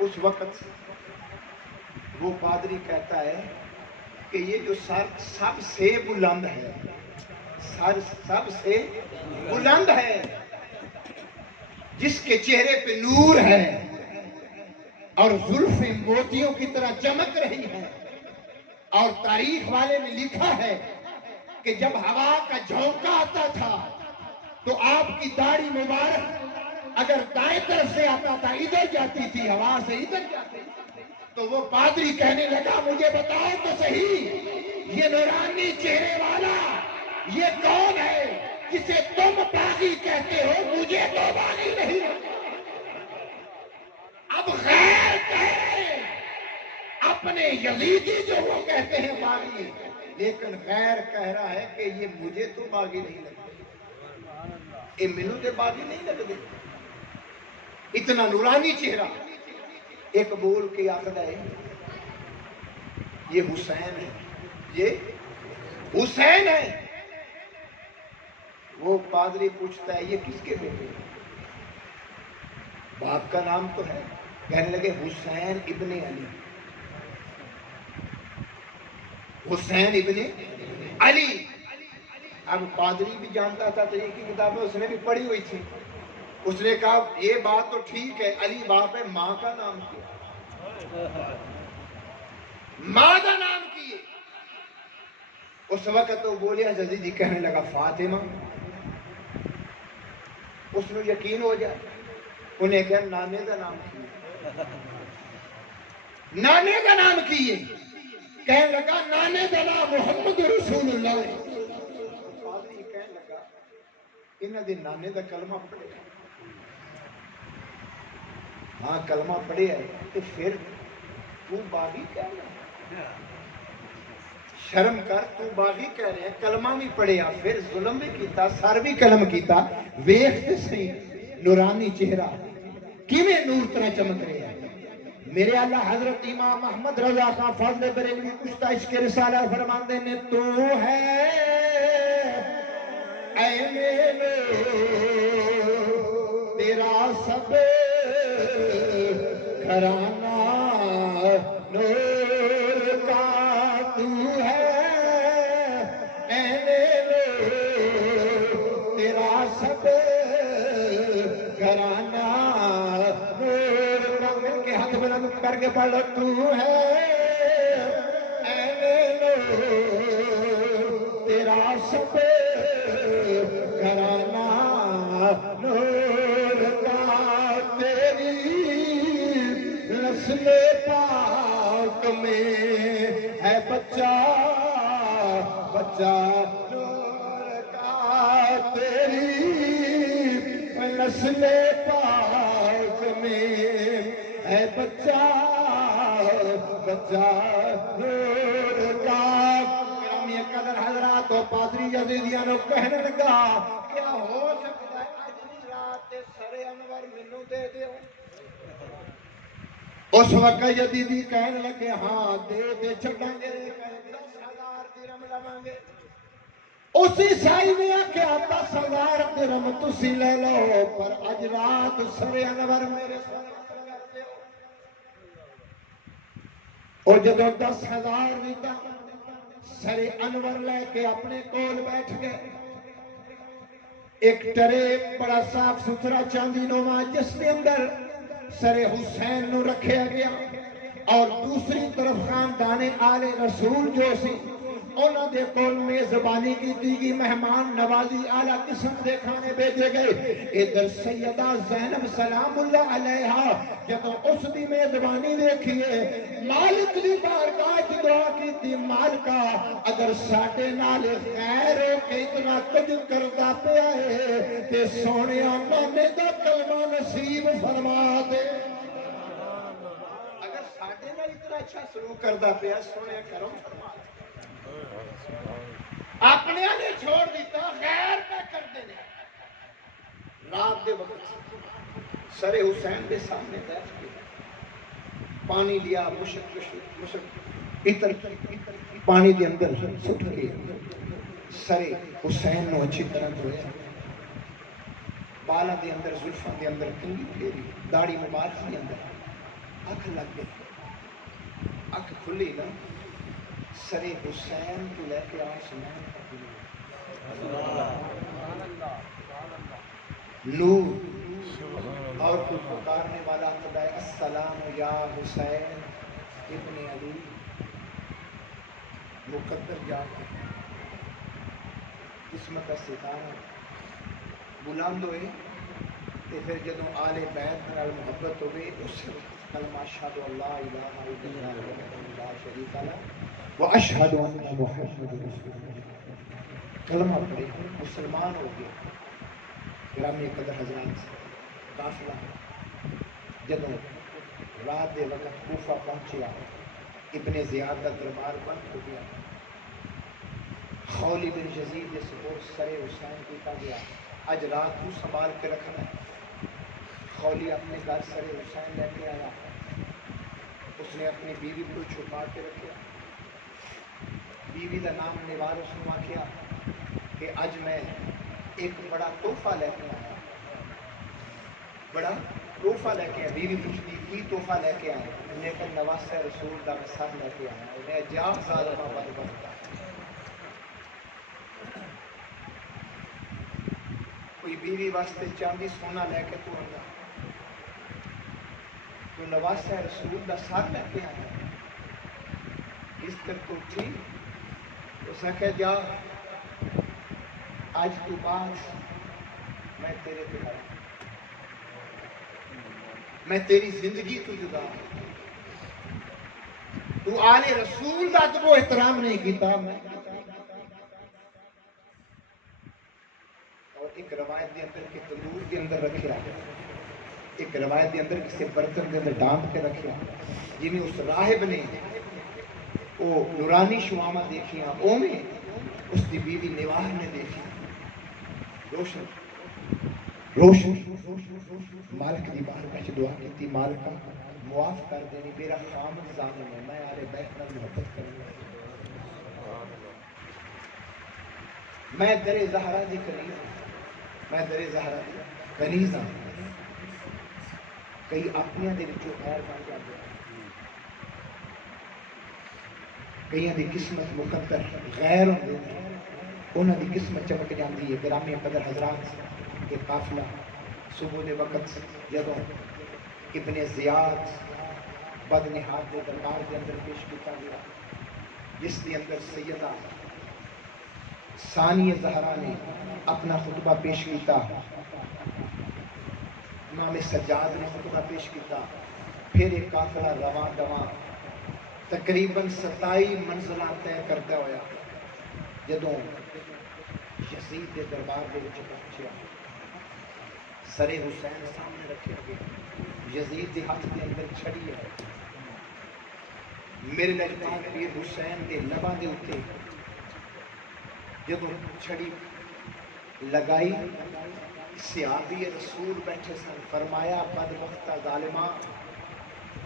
اس وقت وہ پادری کہتا ہے کہ یہ جو سر سب سے بلند ہے، سر سب سے بلند ہے، جس کے چہرے پہ نور ہے اور زلفیں موتیوں کی طرح چمک رہی ہے، اور تاریخ والے نے لکھا ہے کہ جب ہوا کا جھونکا آتا تھا تو آپ کی داڑھی مبارک اگر دائیں طرف سے آتا تھا ادھر جاتی تھی، ہوا سے ادھر جاتی تھی۔ تو وہ پادری کہنے لگا مجھے بتاؤ تو صحیح، یہ نورانی چہرے والا یہ کون ہے جسے تم باغی کہتے ہو؟ مجھے تو باغی نہیں اب غیر کہے اپنے یزیدی جو وہ کہتے ہیں باغی، لیکن غیر کہہ رہا ہے کہ یہ مجھے تو باغی نہیں لگتا، یہ مینوں تے باغی نہیں لگتے، اتنا نورانی چہرہ۔ ایک بول کے آخر ہے یہ حسین ہے، یہ حسین ہے۔ وہ پادری پوچھتا ہے یہ کس کے بیٹے ہیں؟ باپ کا نام تو ہے، کہنے لگے حسین ابن علی، حسین ابن علی۔ اب پادری بھی جانتا تھا تو ایک ہی کتاب ہے، اس نے بھی پڑھی ہوئی تھی، اس نے کہا یہ بات تو ٹھیک ہے، علی باپ ہے، ماں کا نام کیا؟ ماں کا نام کیے۔ اس وقت تو بولیا یزیدی کہنے لگا فاطمہ، اس نے یقین ہو جائے، انہیں کہا نانے کا نام کیے، نانے کا نام کیے، کہنے لگا نانے کا نام محمد رسول اللہ۔ پادری کہنے لگا انہاں دے نانے دا کلمہ پڑھے، ہاں کلمہ پڑھے ہے، تو پھر تو باغی کہہ رہا ہے؟ شرم کر، تو باغی کہہ رہے ہیں، کلمہ بھی پڑھیا، پھر ظلم بھی کیتا، سر بھی قلم کیتا، ویکھتے صحیح نورانی چہرہ کیویں نور طرح چمک رہے ہیں۔ میرے اللہ حضرت امام احمد رضا خان فضل بریلوی کشتہ عشق رسالہ فرماندے نے تو ہے اے میرے تیرا سب گھرانہ نور کا تو ہے، اے میرے تیرا سب گھرانہ نور کا۔ مل کے ہاتھ بلند کر کے پڑھ تو ہے اے میرے تیرا سب گھرانہ نور کا، تیری نسل پاک میں ہے بچہ بچہ نور کا، تیری نسل پاک میں ہے بچہ بچہ نور کا۔ گرامی قدر حضرات، تو پادری یزیدیاں نو کہنے لگا کیا ہو سکتا ہے اج دی رات تے سر انور مینوں دے دیو؟ اس وقت یزیدی کہنے لگے ہاں دے چھڈاں گے، 10,000 درہم لواں گے۔ اس عیسائی نے آخیا 10,000 درہم تسی لے لو، پر اج رات سر انور میرے سر کر دیو۔ اور جدو 10,000 دیتا سر انور لے کے اپنے کول بیٹھ گئے، ایک ٹرے بڑا صاف ستھرا چاندی نما جس کے اندر سر حسین نو رکھیا گیا، اور دوسری طرف خاندان آل رسول جو سی انہاں دے کول میزبانی کی گئی، مہمان نوازی اعلیٰ قسم دے کھانے بھیجے گئے۔ ادھر سیدہ زینب سلام اللہ علیہا جدوں اس دی میزبانی دیکھیے، مالک دی بارگاہ وچ دعا کیتی، مالکا اگر ساڈے نال خیر ہو کے اتنا کچھ کردا پیا ہے تے سونیا نانے دا کلمہ نصیب فرما دے۔ اگر ساڈے نال اتنا اچھا سلوک کردا پیا، سونے کرم فرما دے۔ آپ اپنے نے چھوڑ دیتا غیر پہ کر دینے رات دے وقت سر حسین دے سامنے بیٹھ کے پانی لیا مشک اتر پانی دے اندر سٹ کے سر حسین نو اچھی طرح دھویا بالا دے اندر زلفاں دے اندر کنگھی پھیری داڑھی مبارک دے اندر اکھ لگ گئی اکھ کھلی نا سر حسین تو لے کے آسمان تک نور اور کوئی پکارنے والا خدا السلام یا حسین ابن علی مقدر جا کے قسمت کا ستارہ بلند ہوئے تے پھر جدوں آل بیت نال محبت ہوئے اس کلمہ اشہد اللہ الہ الا اللہ وحدہ لا شریک لہ واشہد ان محمد رسول اللہ کلمہ پڑھے مسلمان ہو گئے گرامی قدر حضرات قافلہ جدوں رات دے وقت کوفہ پہنچیا ابن زیاد کا دربار بند ہو گیا خولی بن یزید کے سپورٹ سر حسین کیتا گیا اج رات کو سنبھال کے رکھنا ہے خولی اپنے گھر سر حسین لے کے آیا اس نے اپنی بیوی کو چھپا کے رکھا بیوی کا نام نوار اس نے آخیا کہ اج میں ایک بڑا تحفہ لے کے آیا بڑا تحفہ لے کے آیا بیوی پوچھتی کی تحفہ لے کے آیا انہیں کہا نواسہ رسول کا میں سر لے کے آیا انہیں جا ظالمہ بدبختہ کوئی بیوی واسطے چاندی سونا لے کے تو آندا تو نواسہ رسول کا سر لے کے آیا اس طرح تو اٹھی اس نے کہا جا آج تو بعد میں تیرے پہ آیا میں تیری زندگی تو جدا تو آل رسول کا ادب و احترام نہیں کیتا میں اور ایک روایت کے اندر کہ تندور کے اندر رکھیا ایک روایت کے اندر کسی برتن کے اندر ڈانپ کے رکھیا جنہیں اس راہب نے وہ نورانی شوامہ دیکھیاں اونے اس دی بیوی نواح نے دیکھی روشن روشن مالک دی بارگاہ وچ دعا کیتی مالکا معاف کر دینی میرا خامد ظالم ہے میں آرے بیت نال محبت کروں میں در زہرا دی کنیز میں در زہرا دی کنیز ہاں کئی اپنیاں دے وچوں غیر بن جاندے کئیاں دی قسمت مقدر غیر ہوندے انہاں دی قسمت چمک جاندی ہے گرامی قدر حضرات یہ قافلہ صبح دے وقت جدوں ابن زیاد بدنہاد دے دربار کے اندر پیش کیتا گیا جس کے اندر سیدہ ثانیہ زہرا نے اپنا خطبہ پیش کیتا امام سجاد نے خطبہ پیش کیتا پھر ایک قافلہ رواں دواں تقریباً 27 منزلاں طے کرتا ہویا جدوں یزید کے دربار دے وچ پہنچیا سر حسین سامنے رکھے گئے یزید کے ہاتھ کے اندر چھڑی ہے میرے لجپال پیر حسین کے لباں دے اوتے جدوں چھڑی لگائی صحابی رسول بیٹھے سن فرمایا بدبختہ ظالمہ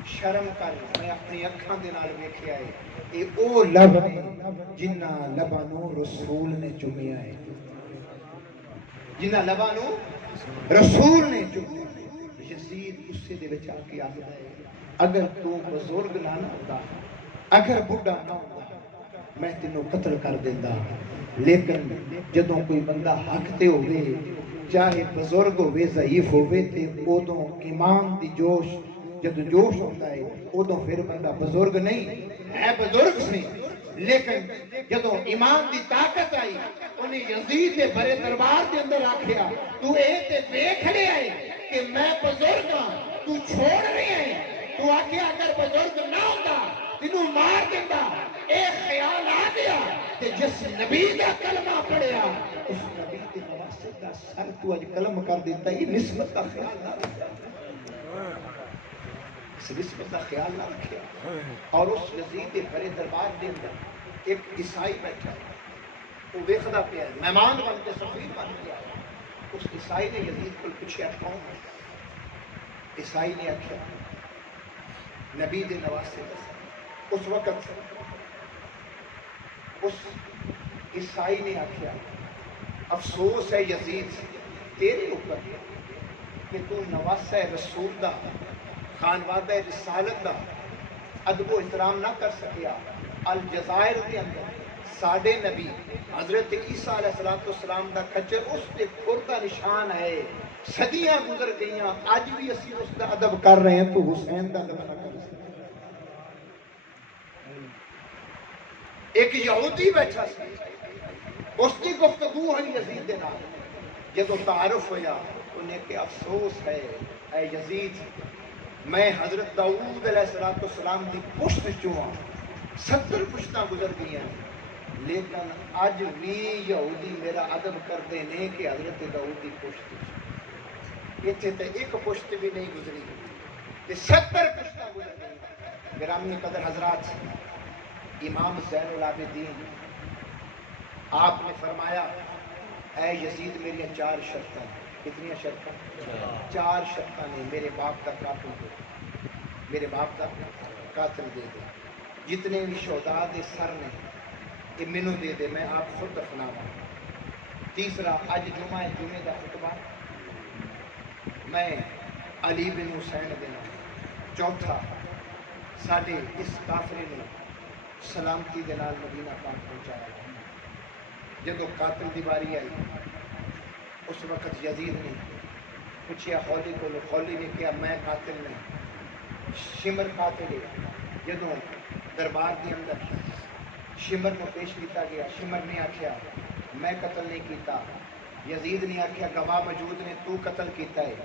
شرم کر میں اپنی اکھاں دے نال ویکھیا ہے اے او لب نے جنہاں لباں نو رسول نے چومیا ہے جنہاں لباں نو رسول نے چومیا یزید غصے دے وچ آ کے آندا ہے اگر تو بزرگ نہ ہوندا اگر بڈھا نہ ہوندا میں تینوں قتل کر دیندا لیکن جدوں کوئی بندہ حق تے ہوے چاہے بزرگ ہوے ضعیف ہوے تے اودوں ایمان دی جوش جد جوش ہوتا ہے ادو پھر بندہ بزرگ نہیں ہے بزرگ سی لیکن جدو ایمان دی طاقت آئی انہیں یزید دے بڑے دربار دے اندر آکھیا تو اے تے دیکھ لے آئے کہ میں بزرگ ہاں تو چھوڑ رہے ہیں تو آکھیا اگر بزرگ نہ ہوتا تینوں مار دیندا اے خیال آ گیا کہ جس نبی دا کلمہ پڑھیا اس نبی دے نواسے دا سر تو اج کلم کر دیتا یہ نسبت کا خیال نہ رکھتا اس نسبت کا خیال نہ رکھیا اور اس یزید کے بڑے دربار کے اندر ایک عیسائی بیٹھا وہ ویکھدا پیا ہے مہمان بن کے سفیر بن کے آیا. اس عیسائی نے یزید کو پوچھا کون ہے؟ عیسائی نے آخیا نبی دے نواسے دس. اس وقت اس عیسائی نے آخیا افسوس ہے یزید تیرے اوپر کہ تو نواسہ رسول دا خانوادہ رسالت دا ادب و احترام نہ کر سکیا. الجزائر کے اندر ساڈے نبی حضرت عیسیٰ علیہ السلام دا کچر اس کے کھر دا نشان ہے. صدیاں گزر گئیاں اج بھی اسی اس دا ادب کر رہے ہیں تو حسین دا ادب نہ کر سکتے. ایک یہودی بیٹھا سی اس کی گفتگو ہوئی یزید دے نال. جدو تعارف ہویا انہیں کہ افسوس ہے اے یزید میں حضرت داؤد علیہ السلام دی پشت چوں 70 پشتاں گزر گئی ہیں لیکن اج بھی یہودی میرا ادب کرتے ہیں کہ حضرت داؤد دی پشت اتنے تے ایک پشت بھی نہیں گزری کہ 70 پشتاں گزر گئی. گرامی قدر حضرات امام زین العابدین آپ نے فرمایا اے یزید میری 4 شرطیں. کتنی شرطیں؟ 4 شرطیں نے. میرے باپ کا قاتل دے دے, میرے باپ کا قاتل دے دے, جتنے بھی شہداء دے سر نے یہ مینو دے دے, میں آپ خود دفناواں. تیسرا اج جمعہ ہے, جمعے دا خطبہ میں علی بن حسین دینا. چوتھا ساڈے اس کافرے نے سلامتی دے نال مدینہ پاک پہنچایا. جدو قاتل دی باری آئی اس وقت یزید نے پوچھا خولی کو, خولی نے کیا میں قاتل نہیں, شمر قاتل ہے. جدو دربار کے اندر شمر کو پیش کیتا گیا, شمر نے آخیا میں قتل نہیں کیتا. یزید نے آخیا گواہ موجود نے تو قتل کیتا ہے.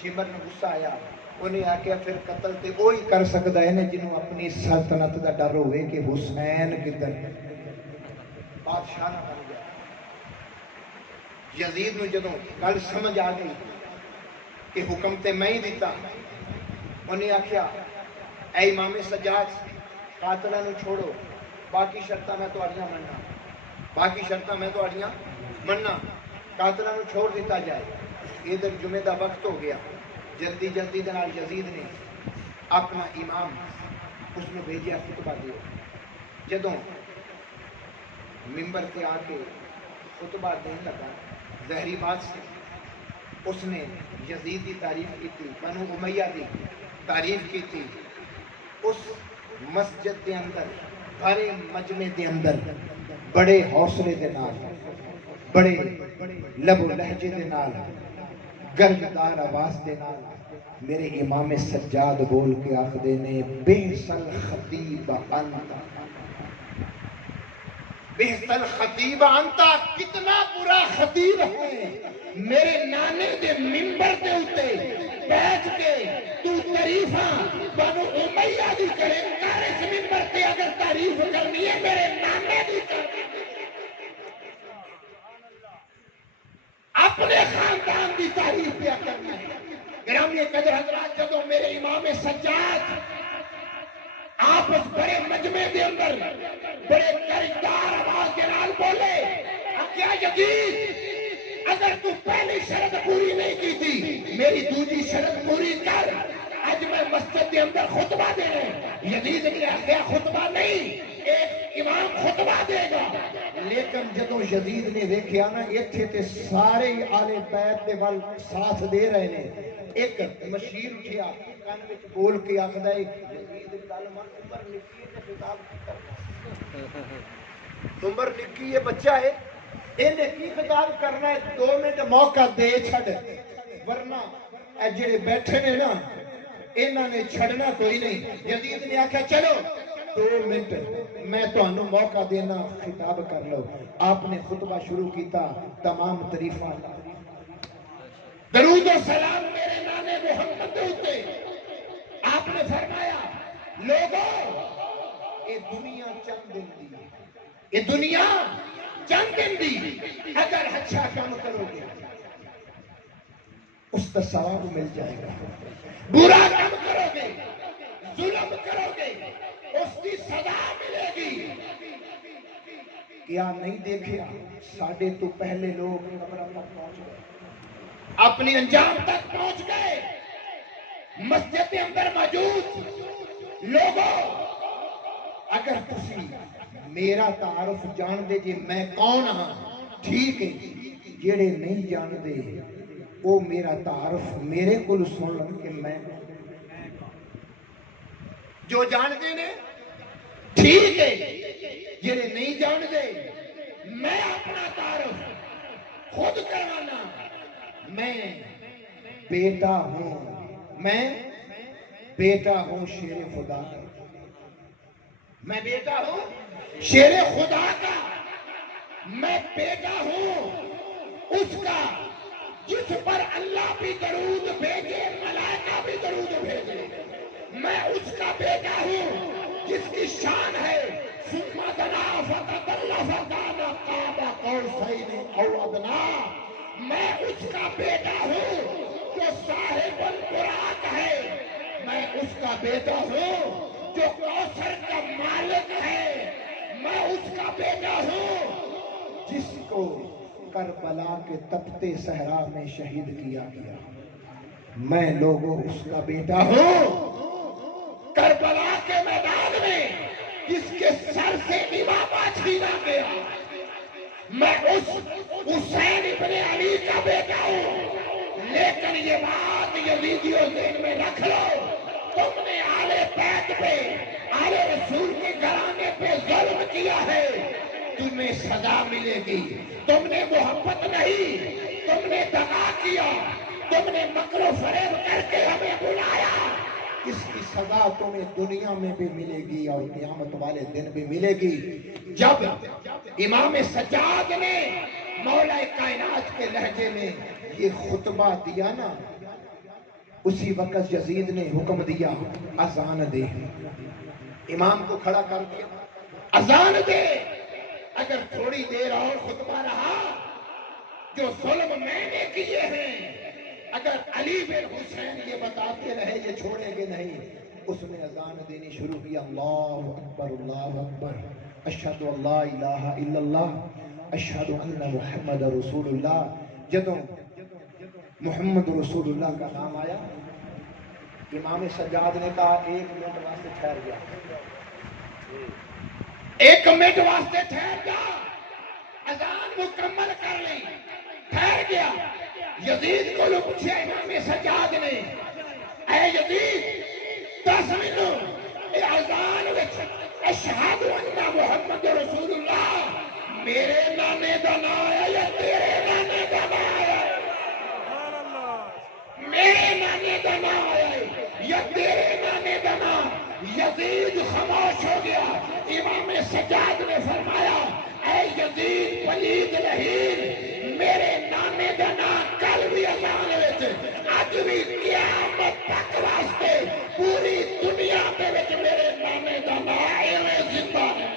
شمر نے غصہ آیا, انہیں آخیا پھر قتل تے وہی کر سکتا ہے نا جنہوں اپنی سلطنت دا ڈر ہوئے کہ حسین کدھر بادشاہ نہ بن گیا. یزید نو جدوں گل سمجھ آ گئی کہ حکم تے میں ہی دیتا, انہیں آخیا اے امام سجاد قاتلہ نو چھوڑو, باقی شرطاں میں تہاڈیاں مننا, باقی شرطاں میں تہاڈیاں مننا. قاتلہ نو چھوڑ دیتا جائے. ادھر جمعے دا وقت ہو گیا. جلدی جلدی دے نال یزید نے اپنا امام اس نے بھیجیا خطبہ دیو. جدوں ممبر تے آ کے خطبہ دین لگا ظاہری بات سے اس نے یزید کی تعریف کی تھی, بنو امیہ کی تعریف کی تھی. اس مسجد کے اندر بھرے مجمع کے اندر بڑے حوصلے دے نال, بڑے لب و لہجے دے نال, گرجدار آواز دے نال میرے امام سجاد بول کے آخدے نے بئس الخطیب انت, بئس الخطیب انت, کتنا برا خطیب ہے. میرے نانے دے ممبر دے اتے بیٹھ کے تو تعریفاں بنو امیہ دی کرے, کار اس ممبر تے اگر تعریف کرنی ہے میرے نانے دی کرنی, اپنے خاندان کی تعریف پہ کرنا ہے. گرامی قدر حضرات جدو میرے امام سجاد آپ اس بڑے مجمع کے اندر بڑے گرجدار آواز کے نال بولے, کیا یزید اگر تو پہلی شرط پوری نہیں کی تھی میری دوسری شرط پوری کر. آج میں مسجد کے اندر خطبہ دے رہے ہیں. یزید نے آخیا خطبہ نہیں, ایک امام خطبہ دے گا. لیکن جدو یزید نے دیکھا نا اتنے تے سارے آلے بیت دے ول ساتھ دے رہے ہیں, ایک مشیر اٹھیا کان وچ بول کے آخدا ہے یزید گل من عمر نکی تے خطاب کی کرنا, عمر نکی ہے بچہ ہے انہیں کی خطاب کرنا ہے. 2 منٹ موقع دے چھڑ, ورنہ اے جڑے بیٹھے نے نا انہاں نے چھڑنا کوئی نہیں. یزید نے آخیا چلو 2 منٹ میں تمہیں موقع دینا, خطاب کر لو. آپ نے خطبہ شروع کیتا, تمام تعریفاں درود و سلام میرے نانے محمد ہوتے. آپ نے فرمایا لوگوں یہ دنیا چند دن دی, یہ دنیا چند دن دی, اگر اچھا کام کرو گے اس کا ثواب مل جائے گا, برا کام کرو گے ظلم کرو گے اس کی سزا ملے گی. کیا نہیں دیکھا ساڑھے تو پہلے لوگ قبر تک پہنچ گئے، اپنی انجام تک پہنچ گئے، مسجد کے اندر موجود لوگوں اگر تسی میرا تعارف جان دے جی میں کون ہاں ٹھیک ہے، جڑے نہیں جان دے وہ میرا تعارف میرے کو سن لن کہ میں جو جان دے نے ٹھیک ہے، جڑے نہیں جان دے میں اپنا تعارف خود کروانا، میں بیٹا ہوں، میں بیٹا ہوں شیر خدا کا، میں بیٹا ہوں شیر خدا کا، میں بیٹا ہوں اس کا جس پر اللہ بھی درود بھیجے ملائکہ بھی درود بھیجے، میں اس کا بیٹا ہوں جس کی شان ہے ثم دنا فتدل فکان قاب قوسین او ادنی، میں اس کا بیٹا ہوں جو صاحب البراق ہے، میں اس کا بیٹا ہوں جو کوثر کا مالک ہے، میں اس کا بیٹا ہوں جس کو کربلا کے تپتے صحرا میں شہید کیا گیا، میں لوگوں اس کا بیٹا ہوں کربلا کے میدان میں جس کے سر سے امامہ چھینا گیا، میں اس حسین ابن علی کا بیٹا ہوں، لیکن یہ بات یزیدیوں ذہن میں رکھ لو، تم نے آل بیت پہ آل رسول کے گھرانے پہ ظلم کیا ہے، تمہیں سزا ملے گی، تم نے محبت نہیں، تم نے دغا کیا، تم نے مکر و فریب کر کے ہمیں بلایا، اس کی سزا تمہیں دنیا میں بھی ملے گی اور قیامت والے دن بھی ملے گی۔ جب امام سجاد نے مولا کائنات کے لہجے میں یہ خطبہ دیا نا، اسی وقت یزید نے حکم دیا اذان دے، امام کو کھڑا کر دیا اذان دے، اگر تھوڑی دیر اور خطبہ رہا جو ظلم میں نے کیے ہیں، اگر علی بن حسین یہ بتاتے رہے یہ چھوڑیں گے نہیں، اس نے اذان دینی شروع کی، اللہ اکبر اشہد ان لا الہ الا اللہ اشہد ان محمد رسول اللہ۔ جدوں محمد رسول اللہ کا نام آیا، امام سجاد نے کہا ایک منٹ واسطے ٹھہر گیا، ایک منٹ واسطے ٹھہر جا، اذان مکمل کر لی، ٹھہر گیا۔ یزید کو پوچھا امام سجاد نے، اے یزید دس مینو اے اذان وچ اشہد ان محمد رسول اللہ میرے نانے دا نام آیا یا تیرے نانے دا نام آیا؟ میرے نانے دا نام آیا یا تیرے نانے دا نام؟ یزید خاموش ہو گیا۔ امام سجاد نے فرمایا، اے یزید پلید لہین، میرے نانے دا نام کل بھی اذان وچ اج بھی قیامت تک واسطے پوری دنیا دے وچ میرے نانے دا نام ایویں زندہ ہے۔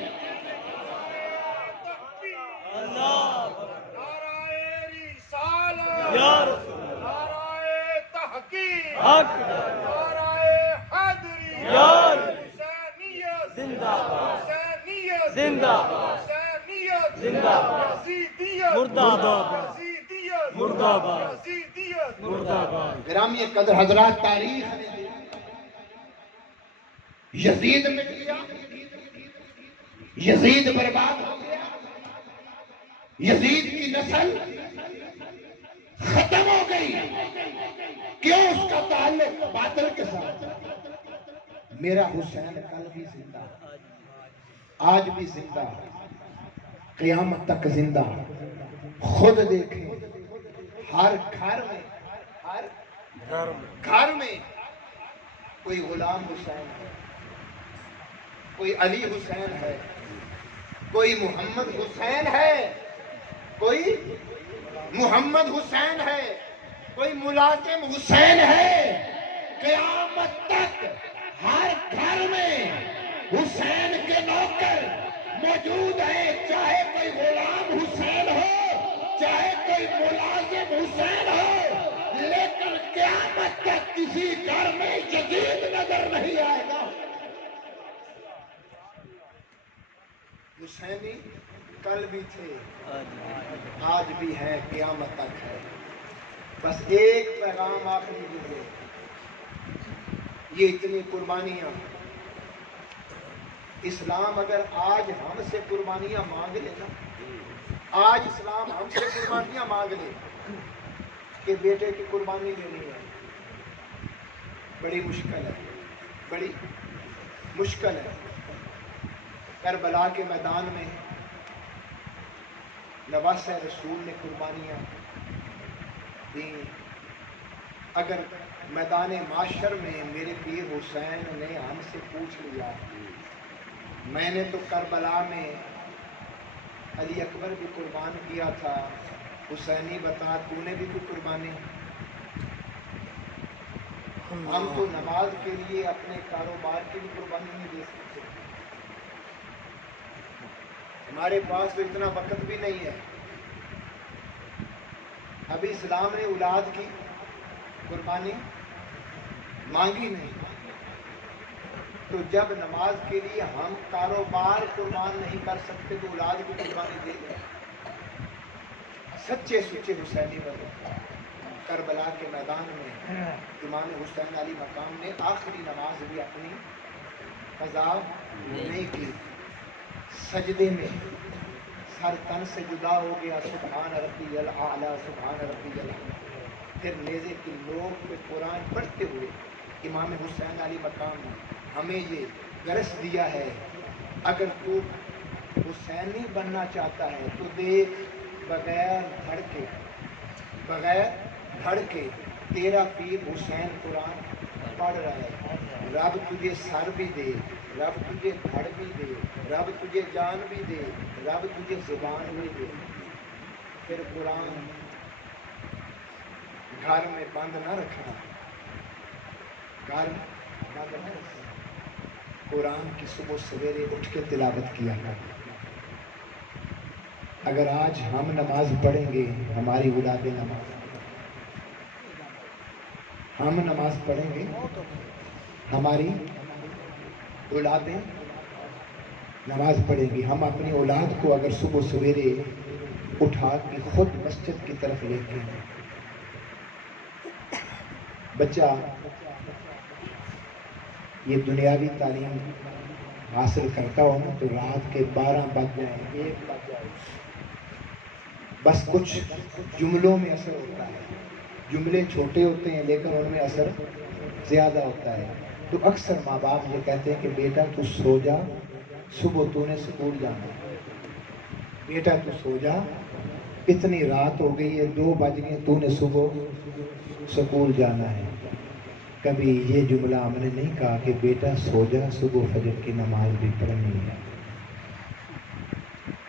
گرامی قدر حضرات، تاریخ نے یزید مٹ گیا، یزید برباد ہو گیا، یزید کی نسل ختم ہو گئی، کیوں؟ اس کا تعلق باطل کے ساتھ۔ میرا حسین کل بھی زندہ، آج بھی زندہ، قیامت تک زندہ۔ خود دیکھیں ہر گھر میں کوئی غلام حسین ہے، کوئی علی حسین ہے، کوئی محمد حسین ہے، کوئی محمد حسین ہے، کوئی ملازم حسین ہے۔ قیامت تک ہر گھر میں حسین کے نوکر موجود ہیں، چاہے کوئی غلام حسین ہو، چاہے کوئی ملازم حسین ہو، لیکن قیامت تک کسی گھر میں یزید نظر نہیں آئے گا۔ حسینی کل بھی تھے، آج بھی ہے، قیامت تک ہے۔ بس ایک پیغام آخری جملے، یہ اتنی قربانیاں، اسلام اگر آج ہم سے قربانیاں مانگ لے نا، آج اسلام ہم سے قربانیاں مانگ لے کہ بیٹے کی قربانی لینی ہے، بڑی مشکل ہے، بڑی مشکل ہے۔ کربلا کے میدان میں نواسہ رسول نے قربانیاں دی۔ اگر میدان معاشر میں میرے پیر حسین نے ہم سے پوچھ لیا، میں نے تو کربلا میں علی اکبر بھی قربان کیا تھا، حسینی بتا تو نے بھی کوئی قربانی؟ ہم تو نماز کے لیے اپنے کاروبار کی بھی قربانی نہیں دے سکتے، ہمارے پاس تو اتنا وقت بھی نہیں ہے۔ ابھی اسلام نے اولاد کی قربانی مانگی نہیں، تو جب نماز کے لیے ہم کاروبار قربان نہیں کر سکتے تو اولاد کی قربانی دے دیں۔ سچے سچے حسینی بنے۔ کربلا کے میدان میں امام حسین علی مقام نے آخری نماز بھی اپنی قضا نہیں کی، سجدے میں سر تن سے جدا ہو گیا، سبحان ربی الاعلی سبحان ربی الاعلی۔ پھر نیزے کی نوک پہ قرآن پڑھتے ہوئے امام حسین علی مقام نے ہمیں یہ درس دیا ہے، اگر تو حسینی بننا چاہتا ہے تو دیکھ، بغیر دھڑ کے تیرا پیر حسین قرآن پڑھ رہا ہے، رب تجھے سر بھی دے، رب تجھے دھڑ بھی دے، رب تجھے جان بھی دے، رب تجھے زبان بھی دے۔ پھر قرآن گھر میں بند نہ رکھنا، گھر بند نہ رکھنا، قرآن کی صبح سویرے اٹھ کے تلاوت کیا کرنا۔ اگر آج ہم نماز پڑھیں گے، ہماری اولادیں نماز، ہم نماز پڑھیں گے، ہماری اولادیں نماز پڑھیں گی۔ ہم اپنی اولاد کو اگر صبح سویرے اٹھا کے خود مسجد کی طرف لے کے، بچہ یہ دنیاوی تعلیم حاصل کرتا ہو نا تو رات کے 12 بج جائیں، 1 بج جائے، بس کچھ جملوں میں اثر ہوتا ہے، جملے چھوٹے ہوتے ہیں لیکن ان میں اثر زیادہ ہوتا ہے۔ تو اکثر ماں باپ یہ کہتے ہیں کہ بیٹا تو سو جا، صبح تو نے سکول جانا ہے، بیٹا تو سو جا، اتنی رات ہو گئی ہے، 2 بج گئے، تو نے صبح سکول جانا ہے۔ کبھی یہ جملہ ہم نے نہیں کہا کہ بیٹا سو جا، صبح فجر کی نماز بھی پڑھنی ہے،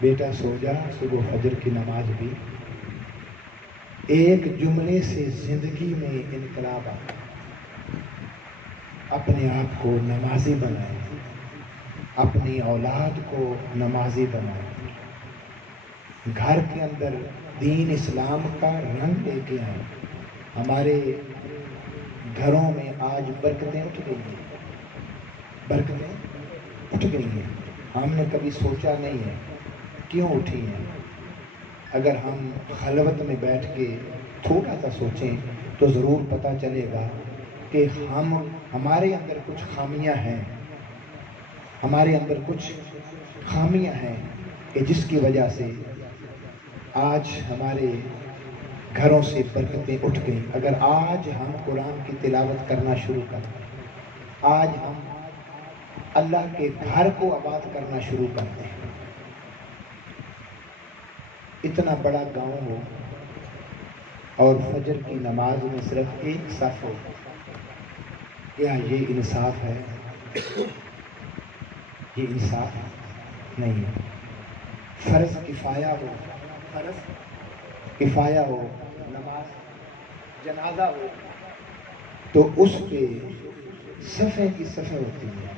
بیٹا سو جا، صبح فجر کی نماز بھی۔ ایک جملے سے زندگی میں انقلاب آتا ہے۔ اپنے آپ کو نمازی بنائیں، اپنی اولاد کو نمازی بنائیں، گھر کے اندر دین اسلام کا رنگ لے کے آئیں۔ ہمارے گھروں میں آج برکتیں اٹھ گئی ہیں، برکتیں اٹھ گئی ہیں، ہم نے کبھی سوچا نہیں ہے کیوں اٹھی ہیں۔ اگر ہم خلوت میں بیٹھ کے تھوڑا سا سوچیں تو ضرور پتہ چلے گا کہ ہمارے اندر کچھ خامیاں ہیں، ہمارے اندر کچھ خامیاں ہیں کہ جس کی وجہ سے آج ہمارے گھروں سے برکتیں اٹھ گئیں۔ اگر آج ہم قرآن کی تلاوت کرنا شروع کریں، آج ہم اللہ کے گھر کو آباد کرنا شروع کر دیں، اتنا بڑا گاؤں ہو اور فجر کی نماز میں صرف 1 صف ہو، کیا یہ انصاف ہے؟ یہ انصاف نہیں ہے۔ فرض کفایہ ہو، نماز جنازہ ہو تو اس پہ صفیں کی صفیں ہوتی ہیں،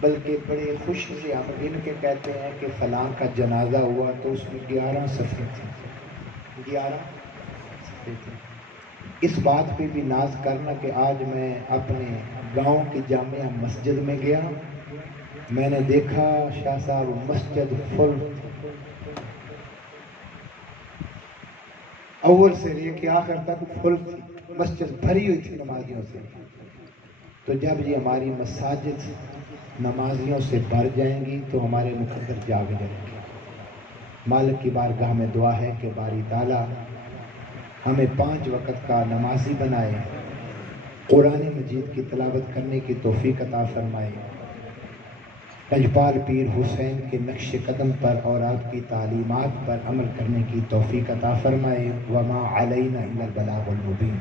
بلکہ بڑے خوشی سے ہم گن کے کہتے ہیں کہ فلاں کا جنازہ ہوا تو اس میں 11 صفیں تھیں، 11 صفیں تھیں۔ اس بات پہ بھی ناز کرنا کہ آج میں اپنے گاؤں کی جامعہ مسجد میں گیا میں نے دیکھا شاہ صاحب مسجد فل، اول سے لے کے آخر تک فل تھی، مسجد بھری ہوئی تھی نمازیوں سے۔ تو جب یہ ہماری مساجد نمازیوں سے بھر جائیں گی تو ہمارے مقدر جاگ جائیں گے۔ مالک کی بارگاہ میں دعا ہے کہ باری تعالیٰ ہمیں 5 وقت کا نمازی بنائے، قرآن مجید کی تلاوت کرنے کی توفیق عطا فرمائے، لجپال پیر حسین کے نقش قدم پر اور آپ کی تعلیمات پر عمل کرنے کی توفیق عطا فرمائے۔ وما علینا الا البلاغ المبین۔